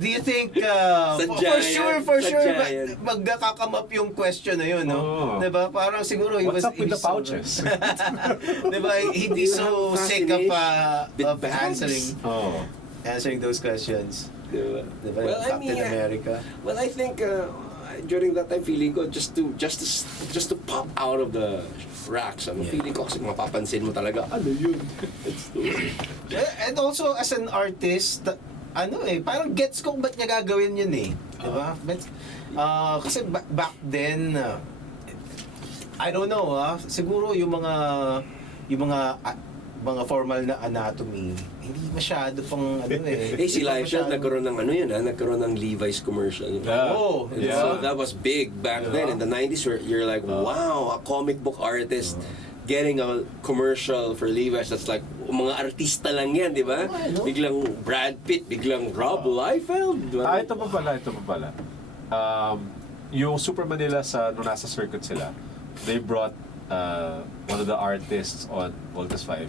Do you think for sure giant. magkakam up yung question na yun, no? Oo. Diba? Parang siguro What's up with the he's pouches? diba? Hindi You so have sick of fascination with answering. Oh. answering those questions. Diba? Diba? Well, I Captain mean, America. Well, I think during that time, feeling ko just to pop out of the racks. Feeling ko kasi mapapansin mo talaga, ano yun? And also, as an artist, parang gets ko ba't niya gagawin yun eh. Diba? Kasi back then, I don't know, siguro yung mga formal na anatomy, hindi masyado pang Si Liefeld nagkaroon ng nagkaroon ng Levi's commercial. Oh, And so that was big back then in the 90s. You're like, wow, a comic book artist getting a commercial for Levi's. That's like, mga artista lang yan, di ba? Biglang Brad Pitt, biglang Rob Liefeld. Ito pa pala. Yung SUPERMANILA nung nasa circuit sila, they brought one of the artists on Voltes 5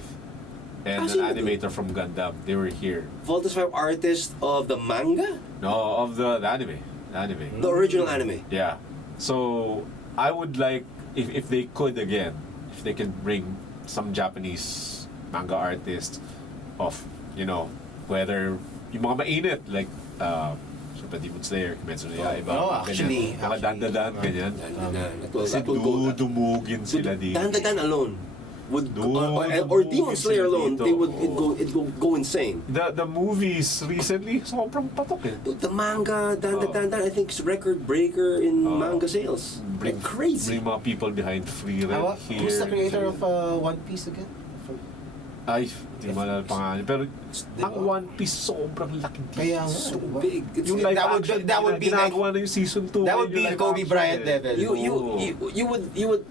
and an animator from Gundam. They were here. Voltes 5 artist of the manga? No, of the anime. The original anime? Yeah. So, I would like, if they could again, if they can bring some Japanese manga artists of, whether yung mga mainit, like, Demon Slayer, Kimetsu no Yaiba. Actually. Mga dandadan, ganyan. Kasi dumugin sila dito. Dandadan alone would or Demon Slayer alone, it'd go insane. The movies recently, sobrang patok eh. Dude, the manga, Dandadan, I think is record breaker in manga sales. Like crazy. Bring mga people behind free rent here. Who's the creator of One Piece again? Ay, di mo alam pangalan. Pero ang One Piece sobrang laki. Kaya nga, So diba? big. Yung live action, that would be like, ginagawa na yung season 2. that would be Kobe Bryant level. You would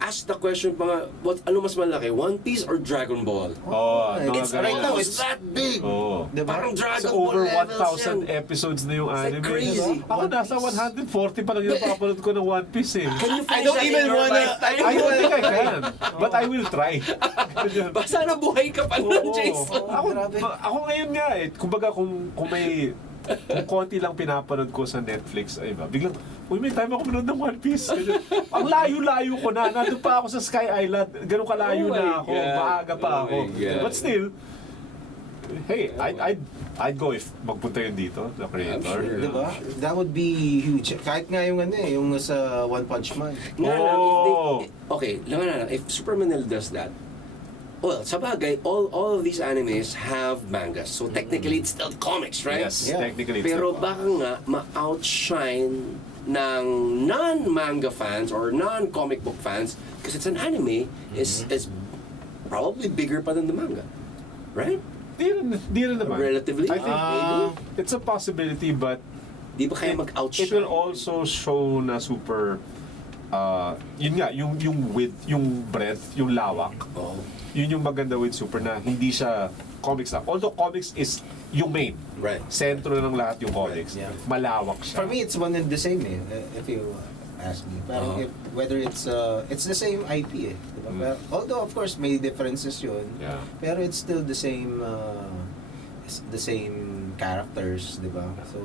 ask the question pa nga, ano mas malaki, One Piece or Dragon Ball? It's right now, it's that big. Diba? Parang Dragon So Ball over levels 1,000 yan. episodes na yung It's like anime. crazy. Diba? Ako nasa 140 pa lang yung papanood ko ng One Piece eh. Can you I finish don't that in even your wanna- lifetime? I don't think I can. But I will try. Basta na buhay ka pa nun, Jason. Ako ngayon nga eh. Kumbaga kung kung konti lang pinapanood ko sa Netflix, ay ba, biglang, may time ako manood ng One Piece. Ang layo-layo ko na. Nandun pa ako sa Sky Island. Ganun kalayo na ako. Maaga pa ako. But still, hey, I'd go if magpunta yun dito, the creator. Sure. Diba? That would be huge. Kahit nga yung yung sa One Punch Man. If SUPERMANILA does that, well, sa bagay, all of these animes have mangas. So technically, it's still comics, right? Yes, Yeah. technically it's Pero not. baka nga, ma-outshine ng non-manga fans or non-comic book fans because it's an anime is probably bigger pa than the manga. Right? Di rin naman. Relatively? I think maybe? it's a possibility, but Di ba kaya it mag-outshine? will also show na super yun nga, yung width, yung breadth, yung lawak. Oh. Yun yung maganda with Super na hindi siya comics lang. Although comics is yung main. Right. Sentro ng lahat yung comics. Yeah. Malawak siya. For me, it's one and the same if you ask me. Parang whether it's the same IP Diba? Although of course may differences yun. Yeah. Pero it's still the same characters, diba? So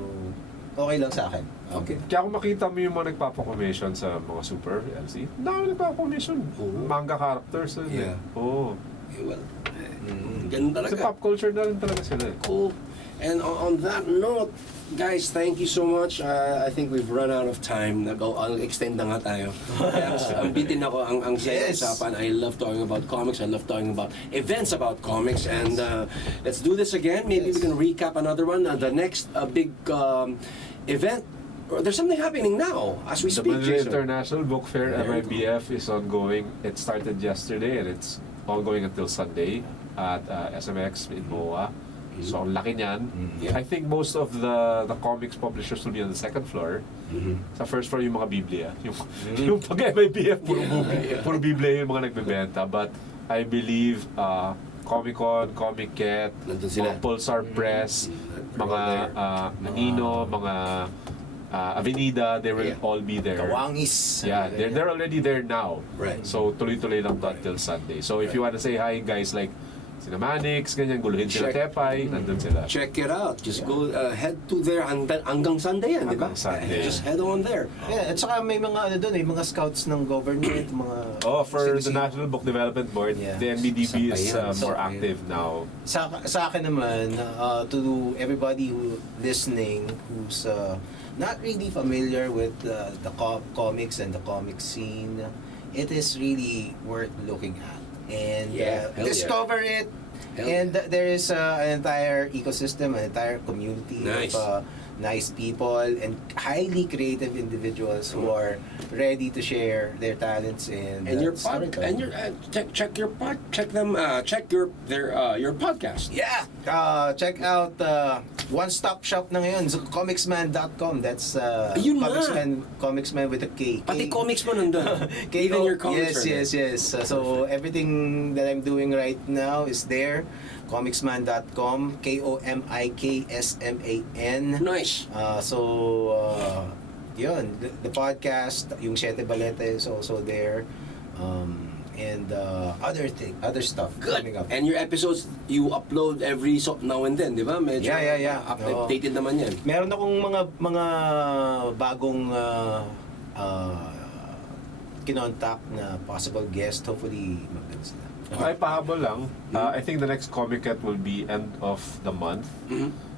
okay lang sa akin. Okay. Kaya kung makita mo yung mga nagpapa-commission sa mga Super LC, dami nagpapa-commission. Manga characters. Yeah. Oo. Well, ganun Kasi talaga. pop culture na rin talaga sila. Cool. And on that note, guys, thank you so much. I think we've run out of time. I'll extend na nga tayo. Ang bitin ako, ang saya usapan. I love talking about comics. I love talking about events about comics. And let's do this again. Maybe we can recap another one. The next big event. There's something happening now as we The speak, Manila Jason. International Book Fair, There you go. MIBF, is ongoing. It started yesterday and it's ongoing until Sunday at SMX in MOA. So, ang laki niyan. Yeah. I think most of the comics publishers will be on the second floor. Sa first floor yung mga Biblia. Yung pag-MIBF, puro Biblia yung mga nagbebenta. But I believe Comic-Con, Comic-Cat, Nandun sila. mga Pulsar Press, mga Anino, mga Avenida, they will all be there. Kawangis. Yeah, they're already there now. Right. So tuloy-tuloy lang to until Sunday. So if you want to say hi guys, like Sina Manix, ganyan, guluhin sila Tepay, nandun sila. Check it out. Just go, head to there hanggang Sunday yan, di ba? Hanggang Sunday. Just head on there. Yeah, at saka may mga ano doon, mga scouts ng government, mga For the sino-sino. National Book Development Board, Yeah. the NBDB is Isa pa yan. more active now. Sa akin naman, to everybody who listening who's not really familiar with the comics and the comic scene, it is really worth looking at. And Yeah, hell discover it. Hell And there is an entire ecosystem, an entire community Nice. of nice people and highly creative individuals who are ready to share their talents and Your storytelling. check your your podcast. Yeah! Check out one-stop shop na ngayon, so komiksman.com. That's Ayun na. Komiksman with a K. Pati Komiksman nandun. Even your comics Yes, are there. yes. So everything that I'm doing right now is there. Komiksman.com, KOMIKSMAN. Nice. Yun, the podcast, yung Siete Balete is also there. And other stuff coming Good. up. And your episodes, you upload every now and then, di ba? Medyo Yeah. updated naman yan. Meron akong mga bagong kinontak na possible guest. Hopefully, maganda sila. Ay, pahabol lang. I think the next Comic-Con will be end of the month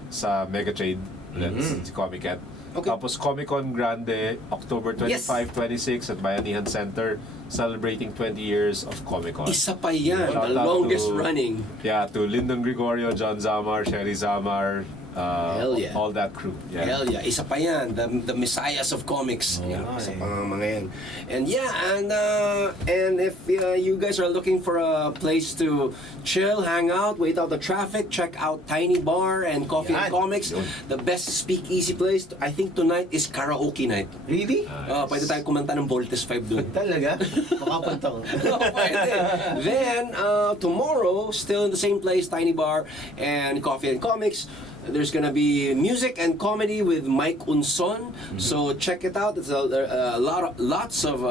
sa Mega Trade ulit, si Comic-Con. Okay. Tapos Comic-Con Grande, October 25-26 at Bayanihan Center, celebrating 20 years of Comic-Con. Isa pa yan, Shout the out longest to- running. Yeah, to Lyndon Gregorio, John Zamar, Sherry Zamar, Hell yeah. all that crew. Yeah. Hell yeah, isa pa yan, the messiahs of comics. Yeah, isa pa nga mga yan. And yeah, and if you guys are looking for a place to chill, hang out, wait out the traffic, check out Tiny Bar and Coffee and Yan. Comics. The best speakeasy place, I think tonight is karaoke night. Really? Pwede tayo kumanta ng Voltes 5 doon. Talaga? Makapunta ko. Pwede. Then, tomorrow, still in the same place, Tiny Bar and Coffee and Comics, there's gonna be music and comedy with Mike Unson. So check it out. It's lots of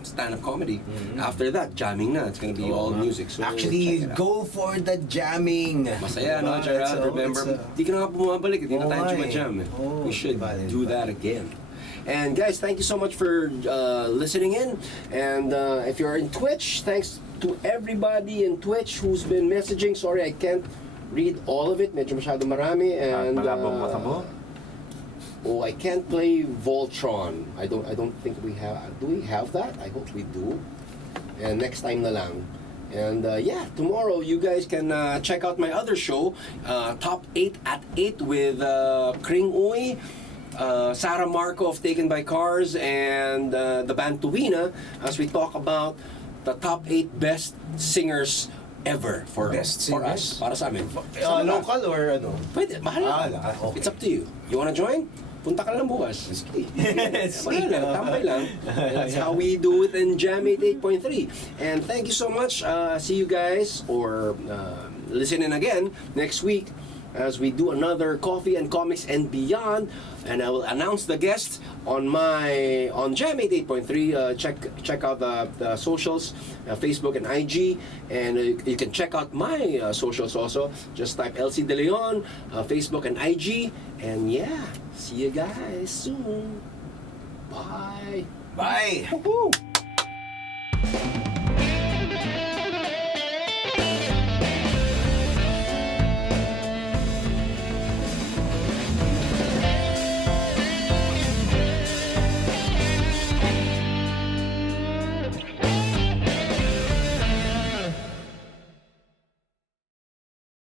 stand-up comedy. After that, jamming na. It's gonna be all music. So Actually, check it out. go for the jamming. Masaya, no, Gerard? Remember, di ka na nga bumabalik. Di na tayo jam eh. We should do that again. And guys, thank you so much for listening in. And if you're in Twitch, thanks to everybody in Twitch who's been messaging. Sorry, I can't read all of it. Medyo masyado marami. And malabong mata mo. oh, I can't play Voltron. I don't think we have. Do we have that? I hope we do. And next time na lang. And yeah, tomorrow you guys can check out my other show, Top 8 at 8 with Kring Uy, Sarah Marco of Taken by Cars, and the band Tuwina, as we talk about the top 8 best singers ever for Best us, singers? para sa amin. Local or ano? Pwede, mahal lang. Okay. It's up to you. You wanna join? Punta ka lang bukas. Wala lang, tambay lang. That's how we do it in Jam 88.3. And thank you so much. See you guys, or listen in again next week as we do another Coffee and Comics and Beyond. And I will announce the guest on Jam 88.3. Check out the socials, Facebook and IG, and you can check out my socials also. Just type LC De Leon, Facebook and IG, and yeah, see you guys soon. Bye. Bye! Woo-hoo.